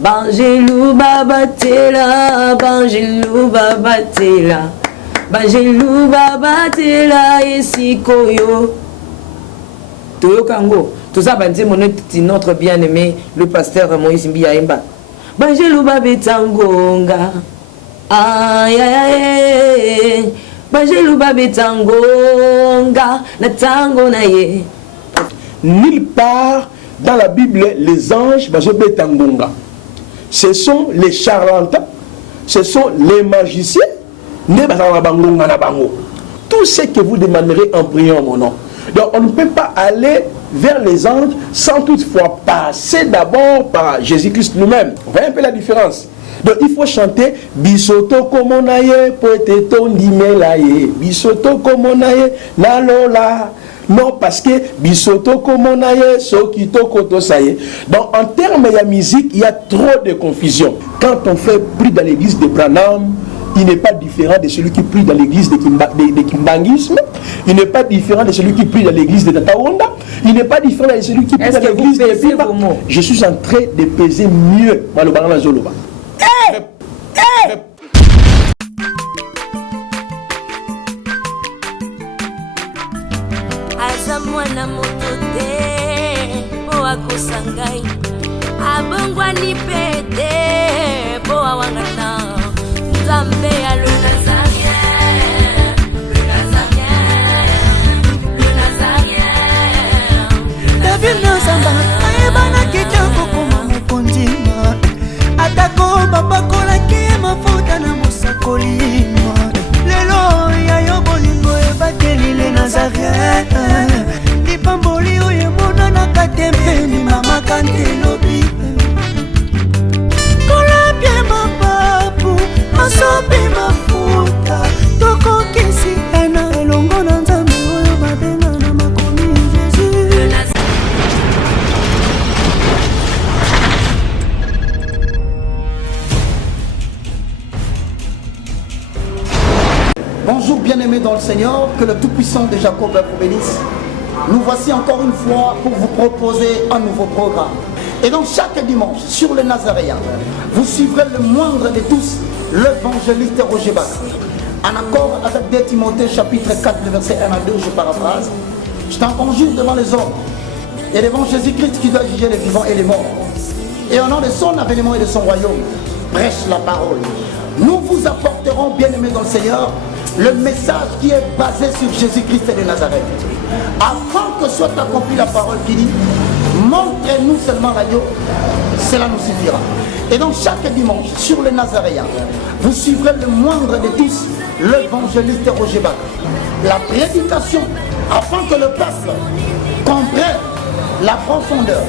Bangelou babatela, bangelou babatela, bangelou babatela esikoyo. Toyo Kango, tout ça va dire notre bien-aimé, le pasteur Moïse Mbiyaimba. Bangelou babetangonga, aïe aïe aïe, bangelou babetangonga, na tango na ye. Nulle part dans la Bible, les anges, babetangonga. Ce sont les charlatans, ce sont les magiciens, tout ce que vous demanderez en priant mon nom. Donc on ne peut pas aller vers les anges sans toutefois passer d'abord par Jésus-Christ nous-mêmes. Vous voyez un peu la différence. Donc il faut chanter Bisoto komonaye poete tondimelaye, Bisoto komonaye nalola. Non, parce que Bisoto komonaye sokito kotosaye. Donc en termes de musique, il y a trop de confusion. Quand on fait prier dans l'église de Branham, il n'est pas différent de celui qui prie dans l'église de Kimbangisme. Il n'est pas différent de celui qui prie dans l'église de Tataonda. Il n'est pas différent de celui qui prie dans l'église de Piba. Je suis en train de peser mieux. Malobara Zoloba. Azamwana motote boa kusangai abongwa ni pete boa wangana Nzambe ya le Nazarien, le Nazarien, le Nazarien. David Nzamba ayebana kitoko koma mukondima atako babakolaki mafuta na musakolima lelo ya yo bolingo ebakeli le Nazarien lipamboli oyo monana katempeni mama kantelobi kolapye mapapu masopi mafuta tokokisi ena elongo na Nzambe oyo babenga na makomi Jésus. Bonjour bien-aimés dans le Seigneur, que le Tout-Puissant de Jacob vous bénisse. Nous voici encore une fois pour vous proposer un nouveau programme. Et donc chaque dimanche, sur les Nazaréens, vous suivrez le moindre de tous, l'évangéliste Roger Bach. En accord avec 2 Timothée chapitre 4, le verset 1 à 2, je paraphrase. Je t'en conjure devant les hommes et devant Jésus-Christ qui doit juger les vivants et les morts. Et au nom de son avènement et de son royaume, prêche la parole. Nous vous apporterons, bien-aimés dans le Seigneur, le message qui est basé sur Jésus-Christ de Nazareth. Afin que soit accomplie la parole qui dit, montrez-nous seulement l'agneau, cela nous suffira. Et donc chaque dimanche, sur les Nazaréens, vous suivrez le moindre de tous, l'évangéliste Roger Bach. La prédication, afin que le peuple comprenne la profondeur,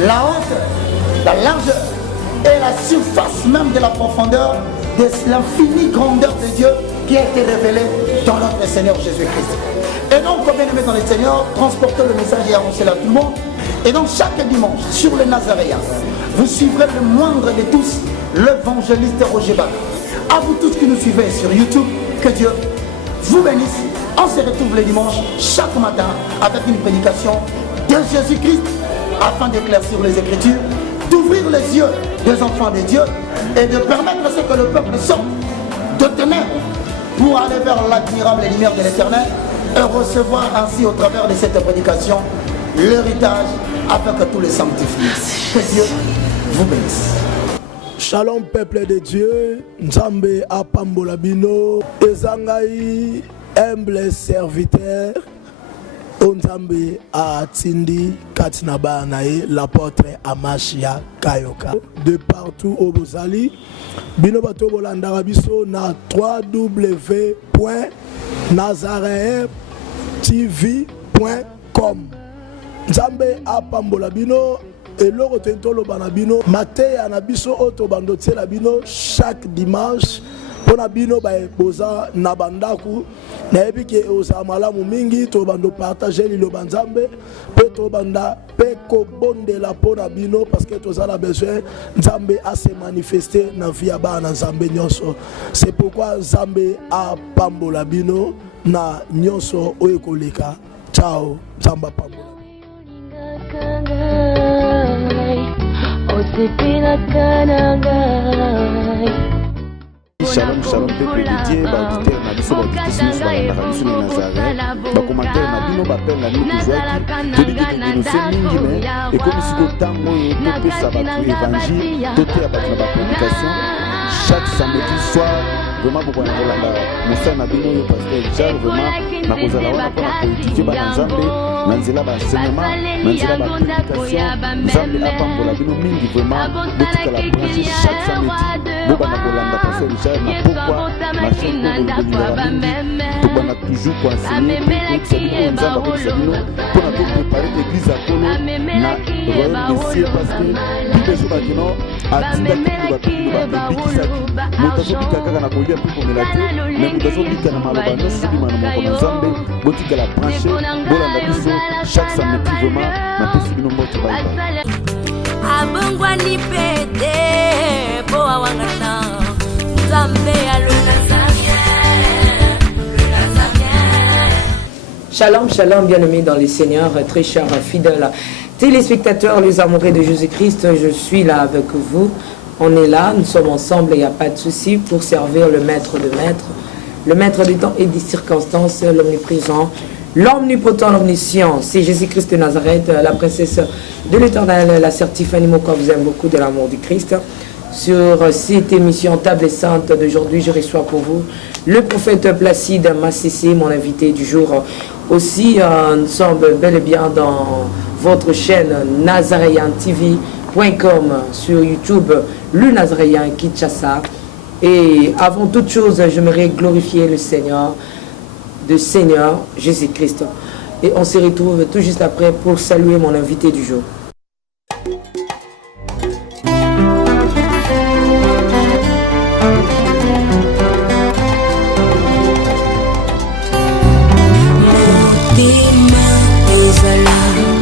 la hauteur, la largeur et la surface même de la profondeur de l'infinie grandeur de Dieu qui a été révélée dans notre Seigneur Jésus-Christ. Et donc, comme bien aimé dans le Seigneur, transportez le message et avancez-le à tout le monde. Et donc, chaque dimanche, sur les Nazaréens, vous suivrez le moindre de tous, l'évangéliste Roger Bach. À vous tous qui nous suivez sur YouTube, que Dieu vous bénisse. On se retrouve le dimanche, chaque matin, avec une prédication de Jésus-Christ, afin d'éclaircir les Écritures, d'ouvrir les yeux des enfants de Dieu et de permettre à ce que le peuple sorte de ténèbres pour aller vers l'admirable lumière de l'Éternel et recevoir ainsi au travers de cette prédication l'héritage afin que tous les sanctifient. Que Dieu vous bénisse. Shalom peuple de Dieu, Nzambe apambola bino, ezangai humble serviteur, Nzambe atindi katinaba nae l'apôtre Amashia Kayoka. De partout au Bozali, bino bato bolandaka biso na www.nazareentv.com. Nzambe apambola bino. Et l'autre tentolo banabino mateya na biso oto bandotie la bino chaque dimanche pona bino ba boza na bandaku na ebiki oza malamu mingi to bando partager lilo banzambe pe to banda pe ko bondela pona bino parce que to za besoin nzambe a se manifester na via bana nzambe nyonso. C'est pourquoi nzambe a pambola bino na nyonso oyekoleka. Ciao, nzamba pambola. nasepelaka na ngai. Shalom, shalom, peuple de Dieu, auditeur na biso auditrice nyonso balandaka biso na Nazareth, bakomantere na bino bapenga nini tozwaki tolingi todenonse mingi me ekomi siko ntango oyo topesa bato évangile toteya bato na baprédication chaque samedi soir. Vraiment bokona kolanda mosala na bino oyo pasteur Richard, vraiment nakozala wana mpona koétudie bana nzambe na nzela baenseignement na nzela baprédication. Nzambe apambola bino mingi, vraiment botikala branche chaque samedi bobanda kolanda pasteur Richard na pourquoi na chaîne okolingaka mingi tobanda toujours koenseigner koyebisa bino oyo nzambe akolisa bino mpona topréparer église ya kolo na royaume de ciel, parce que bible ezobaki no atindaki bato babikisaki moto azobika kaka na kolia mpe komela te, me moto azobika na maloba nyonso bima na moko na nzambe. Botikala branche bolanda biso chaque samedi, vraiment napesi bino mbote baibai abongwani pete po awangana nzambe alona Shalom, shalom, bien-aimés dans les Seigneurs, très chers fidèles téléspectateurs, les amoureux de Jésus-Christ, je suis là avec vous. On est là, nous sommes ensemble, il n'y a pas de souci, pour servir le maître de maîtres, le maître du temps et des circonstances, l'omniprésent, l'omnipotent, l'omniscient. C'est Jésus-Christ de Nazareth, la princesse de l'Éternel, la sœur Tiffany Moko vous aime beaucoup de l'amour du Christ. Sur cette émission Table et Sainte d'aujourd'hui, je reçois pour vous le prophète Placide Massissé, mon invité du jour. Aussi, nous sommes bel et bien dans votre chaîne nazareyantv.com sur YouTube, le Nazaréen Kinshasa. Et avant toute chose, j'aimerais glorifier le Seigneur, Jésus-Christ. Et on se retrouve tout juste après pour saluer mon invité du jour.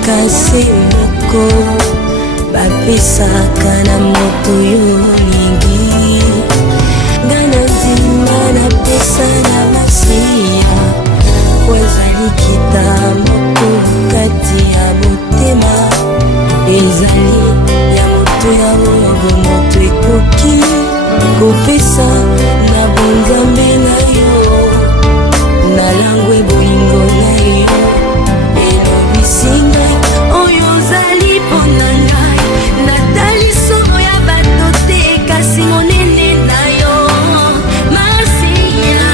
kasi moko bapesaka na moto yo mingi ngai na ndima napesa na masiya wazali kita moko kati ya motema ezali ya moto ya oyo moto ekoki kopesa na bonzambe na yo na langwe bolingo na yo elobisinga oyo ozali mpona ngai natali solo ya bato te kasi monene na yo masiya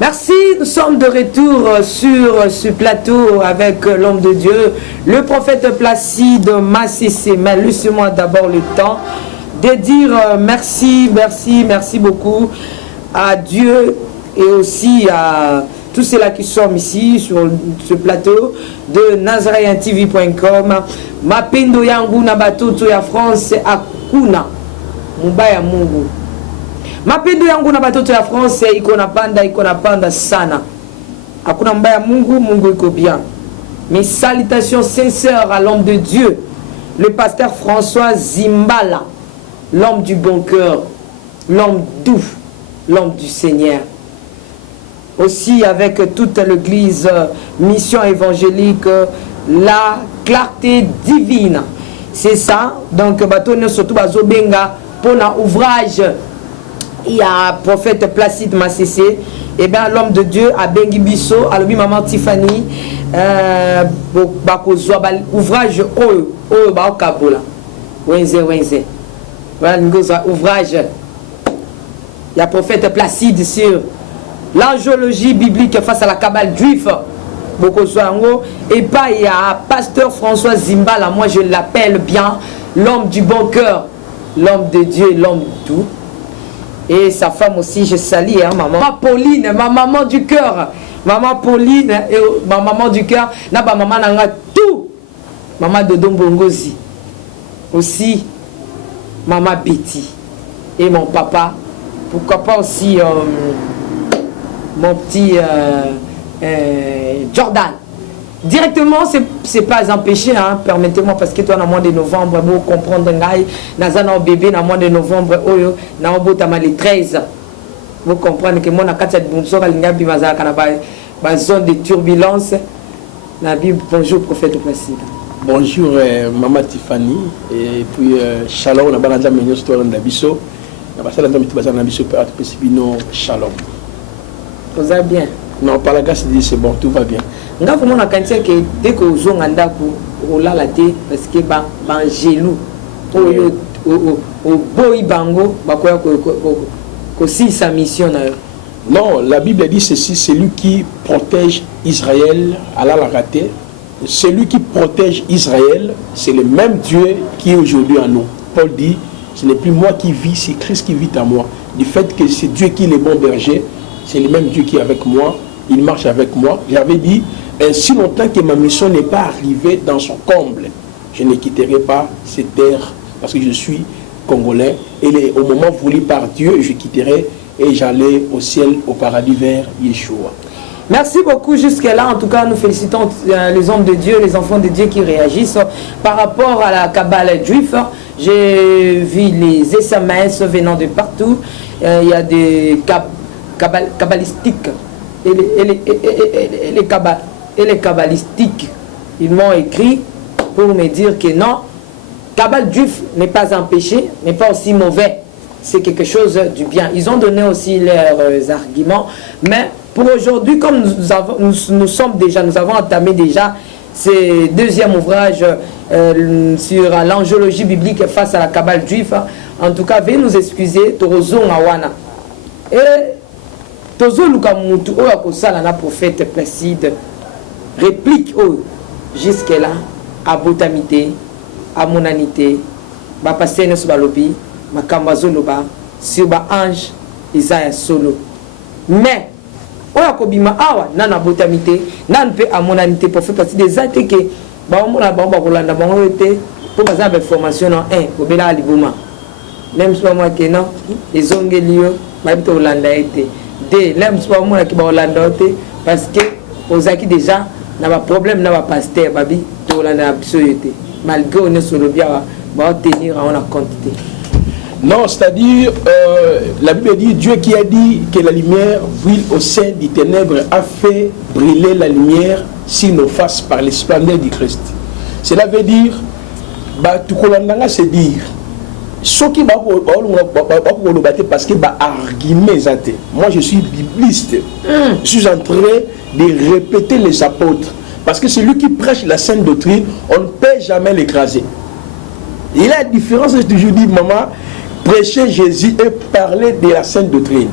Merci, nous sommes de retour sur ce plateau avec l'homme de Dieu, le prophète Placide Massissé. Mais laissez-moi d'abord le temps de dire merci beaucoup à Dieu et aussi à tous ceux-là qui sont ici sur ce plateau de nazareyantv.com. Mapendo yangu na batoto ya France akuna mubaya Mungu. Mapendo yangu na batoto ya France iko na panda sana. Hakuna mbaya Mungu, Mungu iko bien. Mes salutations sincères à l'homme de Dieu, le pasteur François Zimbala, l'homme du bon cœur, l'homme doux, l'homme du Seigneur. Aussi avec toute l'église mission évangélique, la clarté divine. C'est ça. Donc batonne surtout bazobenga pour un ouvrage. Il y a prophète Placide Massissé, et bien l'homme de Dieu a bengi biso, alobi maman Tiffany, ouvrage ba kabola. Wenze. Voilà ouvrage. Il y a prophète Placide sur l'angiologie biblique face à la cabale juive. Et pas il y a pasteur François Zimbala, moi je l'appelle bien l'homme du bon cœur, l'homme de Dieu, l'homme doux. Et sa femme aussi, je salue, hein, maman Pauline, ma maman du cœur. Maman Pauline et ma maman du cœur. Na ba maman nanga tout. Maman de Dombongozi. Aussi, maman Betty. Et mon papa. Pourquoi pas aussi mon petit Jordan. directement, c'est pas empêché, hein, permettez-moi, parce que toi, dans le mois de novembre, vous comprendre, dans bébé, dans le mois de novembre, dans le 13, vous comprenez que moi, dans la zone de turbulence, la Bible, bonjour, prophète Placide. Bonjour, Maman Tiffany, et puis Shalom, on a banana menyo histoire de Nabiso, on a passé la dame qui bazar Nabiso pour être possiblement Shalom. Vous allez bien? Non, par la grâce de Dieu, c'est bon, tout va bien. Nga vraiment na kantia que dès que vous avez un ola la té parce que ba gelou o boy bango ba ko si sa mission na. Non, la Bible dit ceci, c'est lui qui protège Israël à la raté. Celui qui protège Israël, c'est le même Dieu qui est aujourd'hui en nous. Paul dit, ce n'est plus moi qui vis, c'est Christ qui vit en moi. Du fait que c'est Dieu qui est le bon berger, c'est le même Dieu qui est avec moi, il marche avec moi. J'avais dit, ainsi longtemps que ma mission n'est pas arrivée dans son comble, je ne quitterai pas cette terre parce que je suis congolais. Et au moment voulu par Dieu, je quitterai et j'allais au ciel, au paradis vers Yeshua. Merci beaucoup jusque-là. En tout cas, nous félicitons les hommes de Dieu, les enfants de Dieu qui réagissent. Par rapport à la Kabbale juive, j'ai vu les SMS venant de partout. Il y a des kabbalistiques et les kabbalistiques. Ils m'ont écrit pour me dire que non, Kabbale juif n'est pas un péché, n'est pas aussi mauvais. C'est quelque chose du bien. Ils ont donné aussi leurs arguments. Mais pour aujourd'hui, comme nous avons entamé déjà ce deuxième ouvrage sur l'angiologie biblique face à la Kabbale juive, en tout cas, veuillez nous excuser, Torozo Ngawana. Et Tozo Lukamutu, Oakosala, prophète Placide, réplique jusque-là, à Botamité, à Monanité, Bapasene Subalobi, Makambazoloba, sur Ange, Isaiah Solo. Mais, Oakobima Awa, Nana Botamité, Nan pe à Monanité, pour faire partie des actes que, Bamona Bamba Rolanda, Bamona été, pour faire des formations en 1, au Bela Alibouma. Même si moi que non, les Ongelio, Mabito Rolanda été. Même si moi qui va Rolanda été, parce que, aux acquis déjà, n'a pas problème, n'a pas pasteur, Babi, Rolanda absoluté. Malgré on est sur le bien, va tenir en la quantité. Non, c'est-à-dire, la Bible dit, Dieu qui a dit que la lumière brille au sein des ténèbres a fait briller la lumière sur nos faces par les splendeurs du Christ. Cela veut dire, tout c'est dire, ceux qui parce que moi je suis bibliste, je suis en train de répéter les apôtres, parce que celui qui prêche la sainte doctrine, on ne peut jamais l'écraser. Il y a la différence, je toujours dis, maman, prêcher Jésus et parler de la sainte doctrine.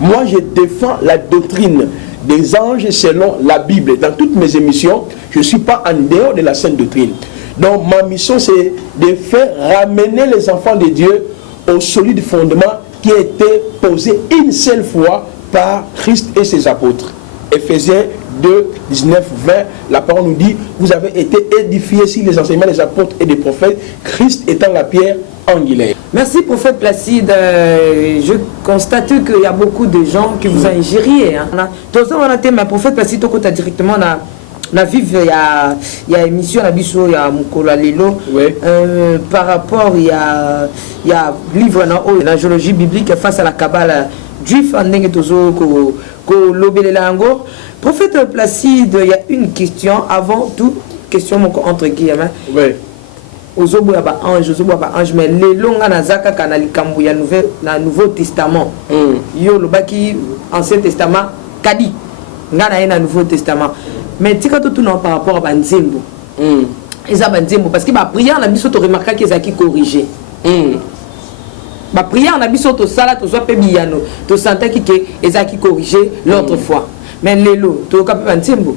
Moi, je défends la doctrine des anges selon la Bible. Dans toutes mes émissions, je ne suis pas en dehors de la sainte doctrine. Donc, ma mission, c'est de faire ramener les enfants de Dieu au solide fondement qui a été posé une seule fois par Christ et ses apôtres. Éphésiens 2, 19, 20, la parole nous dit, vous avez été édifiés sur les enseignements des apôtres et des prophètes, Christ étant la pierre angulaire. Merci prophète Placide. Je constate qu'il y a beaucoup de gens qui vous ont injurié. Tout ça, on a été, mais prophète Placide, tu as directement la vive, il y a émission, il y a Mukola Lelo. Par rapport, il y a livre dans l'angiologie biblique face à la Kabbale juif, en dengue tozo ko lobele lango. Prophète Placide, il y a une question avant tout, question entre guillemets. Oui. Ozobo ya ba ange, mais les longa nazaka kanali kambu ya Nouveau Testament. Yo lobaki Ancien Testament kadi ngana na Nouveau Testament. Mais tika tout non par rapport à banzembo. Eza banzembo parce que ba prière na biso to remarquer que ezaki corriger. Ma prière na biso to sala to soit pebiyano to sentaki que ezaki corriger l'autre fois. Mais lelo to ka banzembo.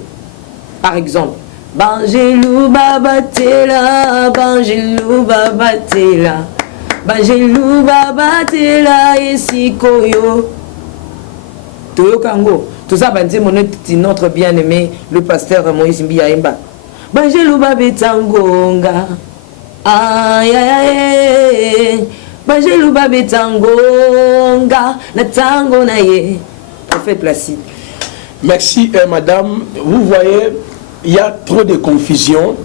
Par exemple, Bangelou babatela, Bangelou babatela, Bangelou babatela esikoyo. Toyo kango, tout ça banzembo notre bien-aimé le pasteur Moïse Mbiyaimba. Bangelou babetangonga. Aïe aïe. Bangelou babetangonga na tango na ye. Prophète Placide. Merci madame. Vous voyez, il y a trop de confusion.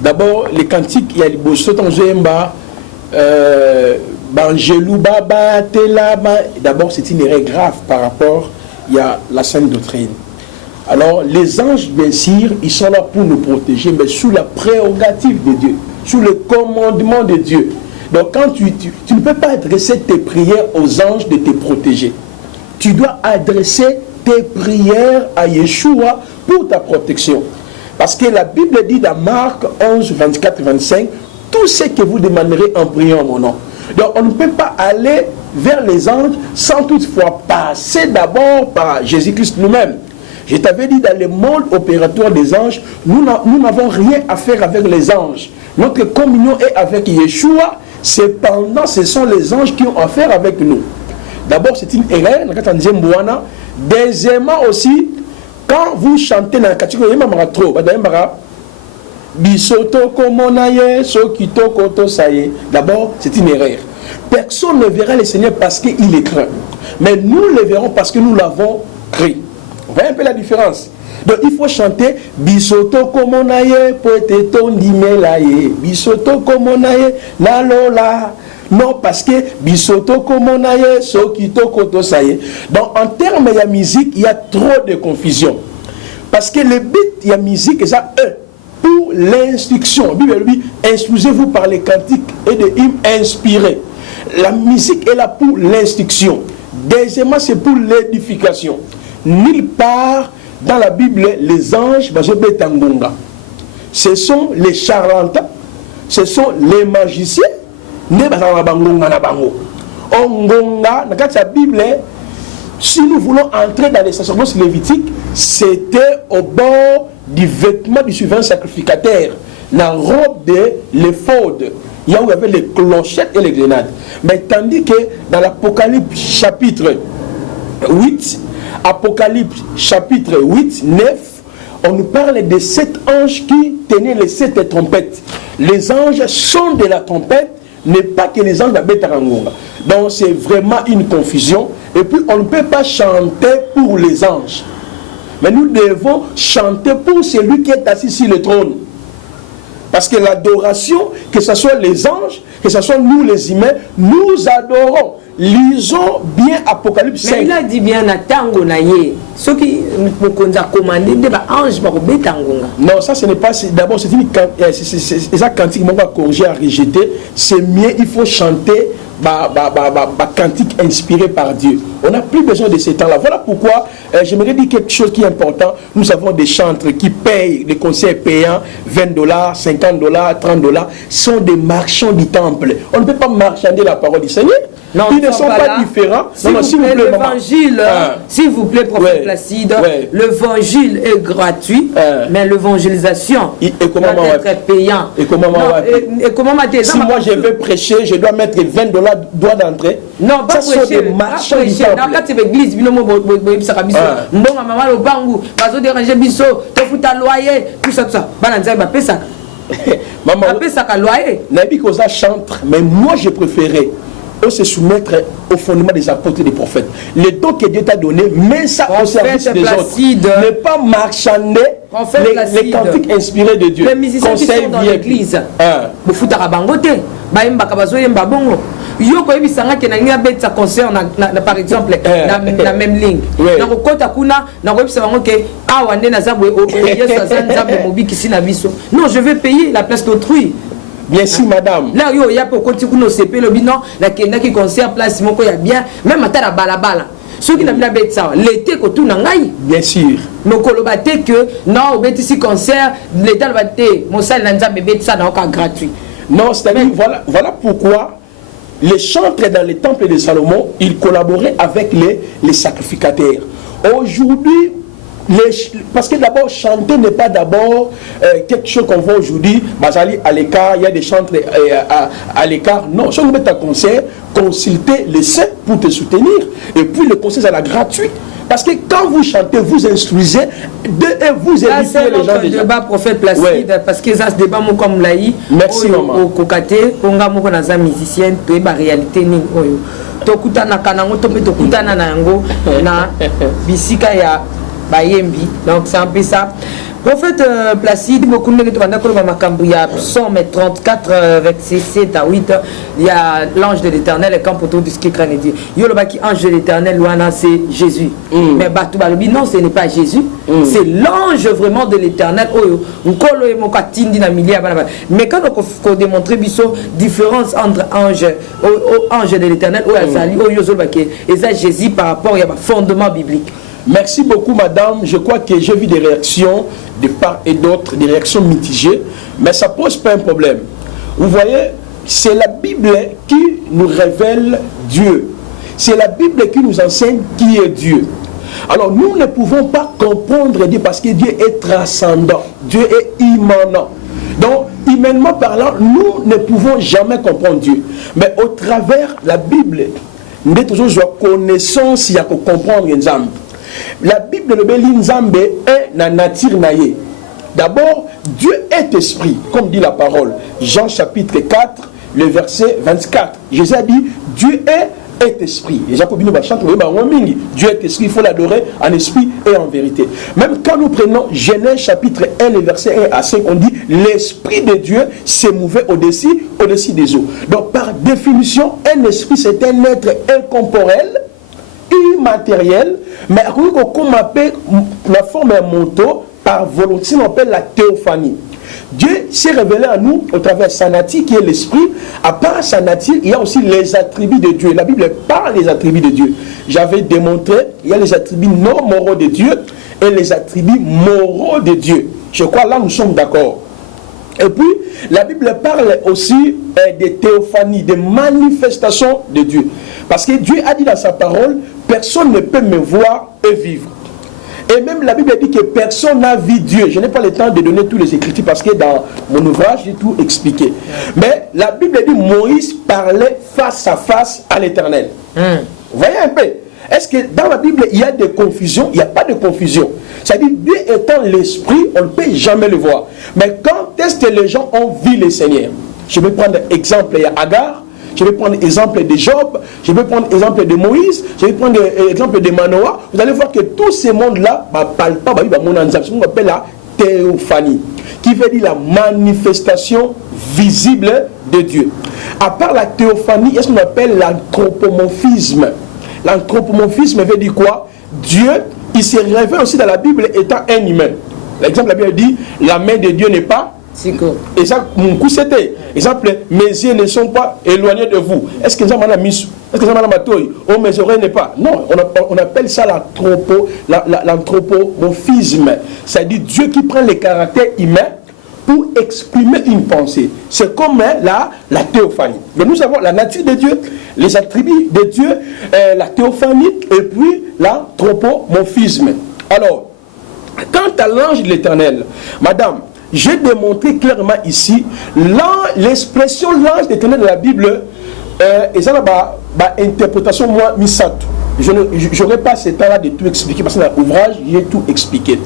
D'abord, les cantiques, il y a les beaux sauts en Zemba, Bangelou, Baba, Telama. D'abord, c'est une erreur grave par rapport à la sainte doctrine. Alors, les anges, bien sûr, ils sont là pour nous protéger, mais sous la prérogative de Dieu, sous le commandement de Dieu. Donc, quand tu ne peux pas adresser tes prières aux anges de te protéger. Tu dois adresser tes prières à Yeshua pour ta protection. Parce que la Bible dit dans Marc 11, 24 et 25, tout ce que vous demanderez en priant en mon nom. Donc, on ne peut pas aller vers les anges sans toutefois passer d'abord par Jésus-Christ nous-mêmes. Je t'avais dit, dans le monde opératoire des anges, nous n'avons rien à faire avec les anges. Notre communion est avec Yeshua. Cependant, ce sont les anges qui ont affaire avec nous. D'abord, c'est une erreur. Deuxièmement aussi, quand vous chantez dans la catégorie, d'abord, c'est une erreur. Personne ne verra le Seigneur parce qu'il est craint. Mais nous le verrons parce que nous l'avons créé. Vous voyez un peu la différence. Donc il faut chanter Bisoto komonaye poete tondimelaye Bisoto komonaye nalola. Non, parce que Bisoto komonaye sokito kotosaye. Donc en termes de musique, il y a trop de confusion. Parce que le but de la musique, c'est ça, pour l'instruction. La Bible lui, instruisez-vous par les cantiques et des hymnes inspirés. La musique est là pour l'instruction. Deuxièmement, c'est pour l'édification. Nulle part dans la Bible, les anges, ce sont les charlatans, ce sont les magiciens. La Bible, si nous voulons entrer dans les sacerdoces lévitiques, c'était au bord du vêtement du souverain sacrificateur, la robe de l'éphod. Il y avait les clochettes et les grenades. Mais tandis que dans l'Apocalypse chapitre 8, Apocalypse chapitre 8, 9, on nous parle de 7 anges qui tenaient les 7 trompettes. Les anges sont de la trompette, n'est pas que les anges d'Abetarangonga. Donc c'est vraiment une confusion. Et puis on ne peut pas chanter pour les anges. Mais nous devons chanter pour celui qui est assis sur le trône. Parce que l'adoration, que ce soit les anges, que ce soit nous les humains, nous adorons. Lisons bien Apocalypse 5. Mais il a dit bien à Tango Naye. Ce qui nous a commandé, c'est ange Tangonga. Non, ça ce n'est pas. D'abord, c'est une cantique qu'on va corriger, à rejeter. C'est mieux, il faut chanter cantique inspiré par Dieu. On n'a plus besoin de ces temps-là. Voilà pourquoi j'aimerais dire quelque chose qui est important. Nous avons des chantres qui payent des concerts payants, $20, $50, $30. Sont des marchands du temple. On ne peut pas marchander la parole du Seigneur. Non, ils ne sont pas différents. S'il vous plaît, l'évangile, s'il vous plaît, prophète Placide, l'évangile est gratuit, mais l'évangélisation doit être payant. Et comment si moi je veux prêcher, je dois mettre $20 droit d'entrée. Non, pas prêcher. Dans cette église, chantre, mais moi je préférais se soumettre au fondement des apôtres et des prophètes. Le don que Dieu t'a donné, mets ça au service des autres. Ne pas marchander les cantiques inspirés de Dieu. Les musiciens qui sont dans l'église, yo ko ebisanga ke na ngia betsa concert par exemple na même ligne na ko kota kuna na ko ebisa bango ke awa nde na zabwe o yesu azanzambe mobiki sina biso. Non, je vais payer la place d'autrui. Bien sûr, madame. Là, yo ya pour continuer no CP le bilan na kenda ki concert place moko ya bien même atala balabala. Ceux qui n'ont pas betsa l'été ko tout na ngai. Bien sûr. No kolobate que non obetisi concert l'état le baté mon sal na nzambe betsa na ka gratuit. Non, c'est-à-dire voilà pourquoi les chantres dans les temples de Salomon, ils collaboraient avec les sacrificateurs. Aujourd'hui, parce que d'abord, chanter n'est pas d'abord quelque chose qu'on voit aujourd'hui, à l'écart, il y a des chantres à l'écart. Non, si on met un concert, consultez les saints pour te soutenir. Et puis le concert, c'est la gratuit. Parce que quand vous chantez, vous instruisez et vous édifiez les gens déjà. Débat prophète Placide, parce que ça se débat comme laï. Merci maman. Au kokate, ponga moko na za musicien, to eba réalité ni oyo. To kutana kanango to meto kutana na yango na bisika ya bayembi. Donc c'est un peu ça. Prophète Placide, beaucoup de Psaume 34, verset 7 à 8, il y a l'ange de l'éternel et quand pour tout ce qui craignent Dieu. Yolobaki, ange de l'éternel, c'est Jésus. Mais Batou Balobi, non, ce n'est pas Jésus, c'est l'ange vraiment de l'éternel. Mais quand on faut démontrer la différence entre ange de l'éternel et ça Jésus par rapport à fondement biblique. Merci beaucoup, madame. Je crois que j'ai vu des réactions de part et d'autre, des réactions mitigées, mais ça ne pose pas un problème. Vous voyez, c'est la Bible qui nous révèle Dieu. C'est la Bible qui nous enseigne qui est Dieu. Alors, nous ne pouvons pas comprendre Dieu parce que Dieu est transcendant. Dieu est immanent. Donc, humainement parlant, nous ne pouvons jamais comprendre Dieu. Mais au travers de la Bible, nous avons toujours connaissance, il y a que comprendre Nzambe. La Bible le Béli Nzambe est la nature naïe. D'abord, Dieu est esprit, comme dit la parole. Jean chapitre 4, le verset 24. Jésus a dit, Dieu est esprit. Dieu est esprit, il faut l'adorer en esprit et en vérité. Même quand nous prenons Genèse chapitre 1, le verset 1 à 5, on dit, l'esprit de Dieu s'est mouvé au-dessus des eaux. Donc, par définition, un esprit, c'est un être incorporel, immatériel, mais comme on appelle la forme d'un manteau par volonté, on appelle la théophanie. Dieu s'est révélé à nous au travers de sa nature qui est l'esprit. À part sa nature, il y a aussi les attributs de Dieu. La Bible parle des attributs de Dieu. J'avais démontré, il y a les attributs non moraux de Dieu et les attributs moraux de Dieu. Je crois là nous sommes d'accord. Et puis, la Bible parle aussi des théophanies, des manifestations de Dieu. Parce que Dieu a dit dans sa parole, personne ne peut me voir et vivre. Et même la Bible dit que personne n'a vu Dieu. Je n'ai pas le temps de donner tous les écritures parce que dans mon ouvrage, j'ai tout expliqué. Mais la Bible dit Moïse parlait face à face à l'Éternel. Vous voyez un peu? Est-ce que dans la Bible, il y a des confusions? Il n'y a pas de confusion. C'est-à-dire, Dieu étant l'esprit, on ne peut jamais le voir. Mais quand est-ce que les gens ont vu le Seigneur? Je vais prendre l'exemple de Agar, je vais prendre l'exemple de Job, je vais prendre l'exemple de Moïse, je vais prendre l'exemple de Manoah. Vous allez voir que tous ces mondes-là ne parlent pas, ce qu'on appelle la théophanie, qui veut dire la manifestation visible de Dieu. À part la théophanie, il y a ce qu'on appelle l'anthropomorphisme. L'anthropomorphisme veut dire quoi? Dieu, il se révèle aussi dans la Bible étant un humain. L'exemple, la Bible dit, la main de Dieu n'est pas... Et ça, mon coup c'était. Exemple, mes yeux ne sont pas éloignés de vous. Est-ce que ça m'a mis? Est-ce que ça m'a mis? Oh, mes oreilles n'est pas. Non, on appelle ça l'anthropomorphisme. C'est-à-dire Dieu qui prend les caractères humains pour exprimer une pensée. C'est comme la théophanie. Donc nous avons la nature de Dieu, les attributs de Dieu, la théophanie et puis l'anthropomorphisme. Alors, quant à l'ange de l'Éternel, madame, j'ai démontré clairement ici l'expression l'ange de l'éternel de la Bible et ça là interprétation moi misat. Je n'aurai pas ce temps là de tout expliquer parce que dans l'ouvrage j'ai tout expliqué.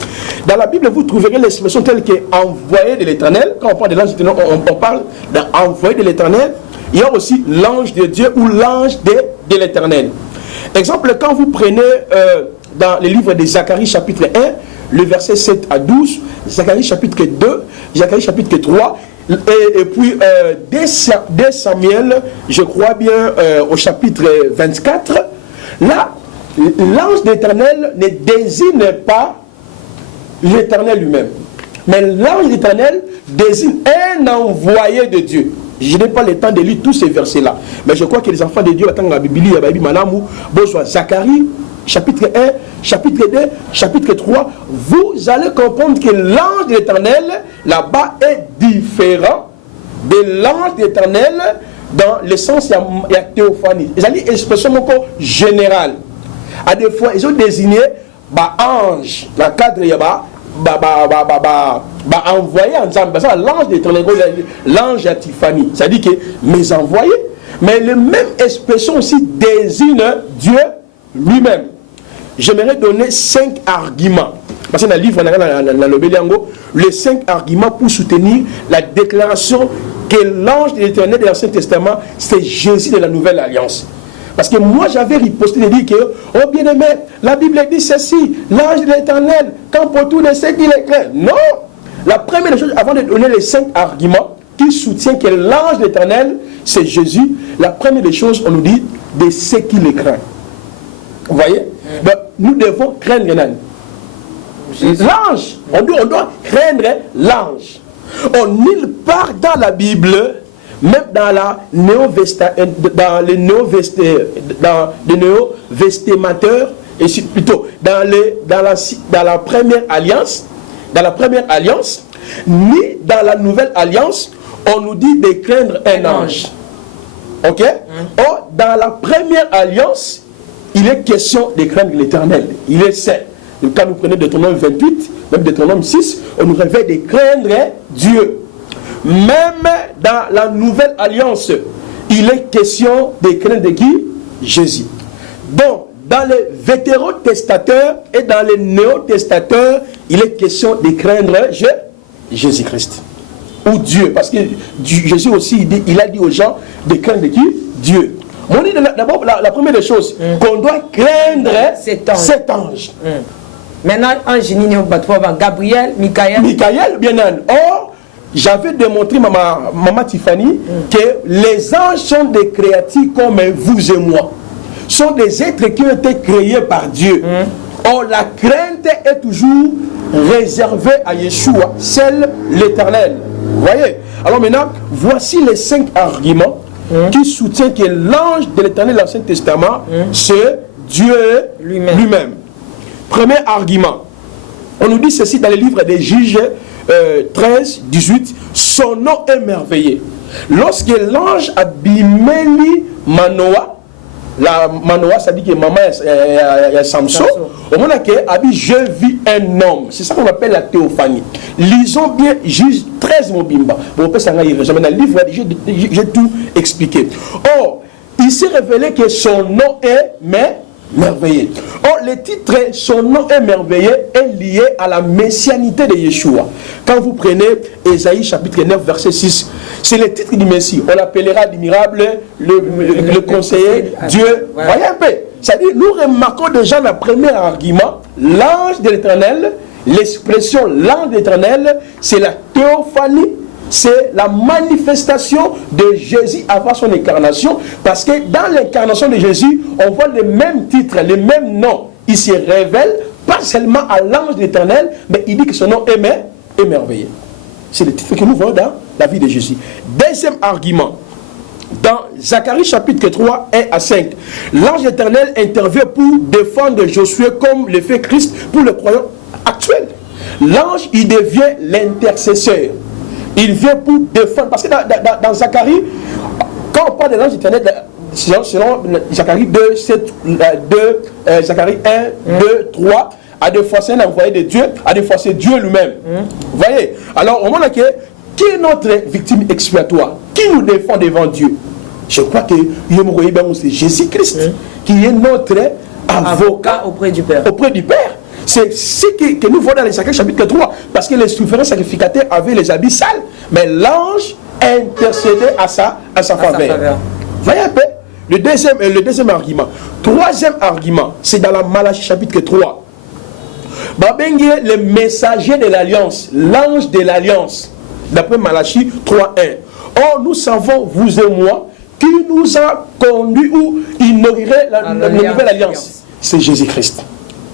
Dans la Bible vous trouverez l'expression telle que envoyé de l'éternel. Quand on parle de l'ange de l'éternel, on parle d'envoyé de l'éternel. Il y a aussi l'ange de Dieu ou l'ange de l'éternel. Exemple, quand vous prenez dans le livre de Zacharie chapitre 1, le verset 7 à 12, Zacharie chapitre 2, Zacharie chapitre 3, et puis dès Samuel, je crois bien au chapitre 24, là, l'ange de l'Éternel ne désigne pas l'Éternel lui-même. Mais l'ange de l'Éternel désigne un envoyé de Dieu. Je n'ai pas le temps de lire tous ces versets-là. Mais je crois que les enfants de Dieu attendent la Bible, Zacharie, chapitre 1, chapitre 2, chapitre 3, vous allez comprendre que l'ange de l'Éternel, là-bas, est différent de l'ange de l'Éternel dans le sens de la théophanie. Ils ont une expression encore générale. À des fois, ils ont désigné ange, dans le cadre de envoyé ensemble. L'ange de l'Éternel, l'ange à Tiffany, c'est-à-dire que mes envoyés, mais la même expression aussi désigne Dieu lui-même. J'aimerais donner 5 arguments. Parce que dans le livre, les 5 arguments pour soutenir la déclaration que l'ange de l'Éternel de l'Ancien Testament, c'est Jésus de la Nouvelle Alliance. Parce que moi, j'avais riposté de dire que, oh bien-aimé, la Bible dit ceci, l'ange de l'Éternel, quand pour tous les ceux qui les craignent. Non! La première chose, avant de donner les 5 arguments qui soutiennent que l'ange de l'Éternel, c'est Jésus, la première des choses, on nous dit de ceux qui les craignent. Vous voyez? Donc, nous devons craindre l'ange. On doit craindre l'ange. On nulle part dans la Bible, même dans les néo-vestimateurs, et plutôt dans la première alliance, ni dans la nouvelle alliance, on nous dit de craindre un ange. Ok? Or, dans la première alliance, il est question de craindre l'Éternel. Il est saint. Quand nous prenons Deutéronome 28, même Deutéronome 6, on nous révèle de craindre Dieu. Même dans la nouvelle alliance, il est question de craindre qui? Jésus. Donc, dans les vétérotestateurs et dans les néotestateurs, il est question de craindre Jésus-Christ. Ou Dieu. Parce que Jésus aussi, il a dit aux gens de craindre qui? Dieu. On dit d'abord, la première des choses, qu'on doit craindre cet ange. Maintenant, ange, Gabriel, Michael. Michael, bien sûr. Or, j'avais démontré, maman Tiffany, que les anges sont des créatures comme vous et moi. Sont des êtres qui ont été créés par Dieu. Or, la crainte est toujours réservée à Yeshua, celle l'Éternel. Vous voyez? Alors maintenant, voici les 5 arguments qui soutiennent que l'ange de l'Éternel dans l'Ancien Testament, c'est Dieu lui-même. Premier argument. On nous dit ceci dans le livre des Juges 13, 18. Son nom est merveilleux. Lorsque l'ange Abiméli Manoah, la Manoah, ça dit que maman est Samson. Au moment que Abi, je vis un homme. C'est ça qu'on appelle la théophanie. Lisons bien Juge 13 Mobimba. Dans le livre, j'ai tout expliqué. Or, il s'est révélé que son nom est merveilleux. Or, le titre son nom est merveilleux est lié à la messianité de Yeshua. Quand vous prenez Ésaïe chapitre 9 verset 6, c'est le titre du Messie. On l'appellera admirable, le conseiller, Dieu. Voyez un peu. C'est-à-dire, nous remarquons déjà le premier argument, l'ange de l'Éternel, l'expression l'ange de l'Éternel, c'est la théophanie. C'est la manifestation de Jésus avant son incarnation, parce que dans l'incarnation de Jésus, on voit les mêmes titres, les mêmes noms. Il se révèle pas seulement à l'ange de l'Éternel, mais il dit que son nom est merveilleux. C'est le titre que nous voyons dans la vie de Jésus. Deuxième argument, dans Zacharie chapitre 3, 1 à 5, l'ange éternel intervient pour défendre Josué comme le fait Christ pour le croyant actuel. L'ange, il devient l'intercesseur. Il vient pour défendre. Parce que dans Zacharie, quand on parle de l'ange éternel, selon Zacharie 2, 7, Zacharie 1, 2, 3, à deux fois c'est un envoyé de Dieu, à deux fois c'est Dieu lui-même. Vous voyez? Alors, au moment où qui est notre victime expiatoire? Qui nous défend devant Dieu? Je crois que c'est Jésus-Christ qui est notre avocat auprès du Père. Auprès du Père. C'est ce que nous voyons dans les Zacharie chapitre 3. Parce que les souverains sacrificateurs avaient les habits sales. Mais l'ange intercédait à sa faveur. Voyez un peu le deuxième argument. Troisième argument, c'est dans la Malachie chapitre 3. Babengue, le messager de l'alliance, l'ange de l'alliance. D'après Malachie 3.1. Or, nous savons, vous et moi, qui nous a conduit ou inaugurait la nouvelle alliance. C'est Jésus-Christ.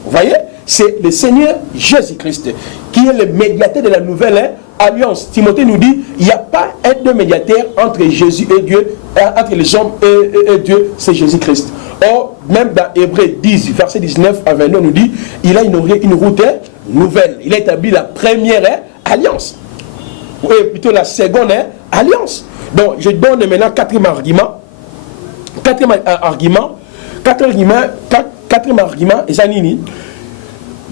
Vous voyez? C'est le Seigneur Jésus-Christ qui est le médiateur de la nouvelle alliance. Timothée nous dit, il n'y a pas un médiateur entre Jésus et Dieu, entre les hommes et Dieu, c'est Jésus-Christ. Or, même dans Hébreux 10, verset 19 à 22, on nous dit, il a inauguré une route nouvelle. Il a établi la première alliance. Ou plutôt la seconde alliance. Donc, je donne maintenant quatrième argument. Quatrième argument, et ça nini.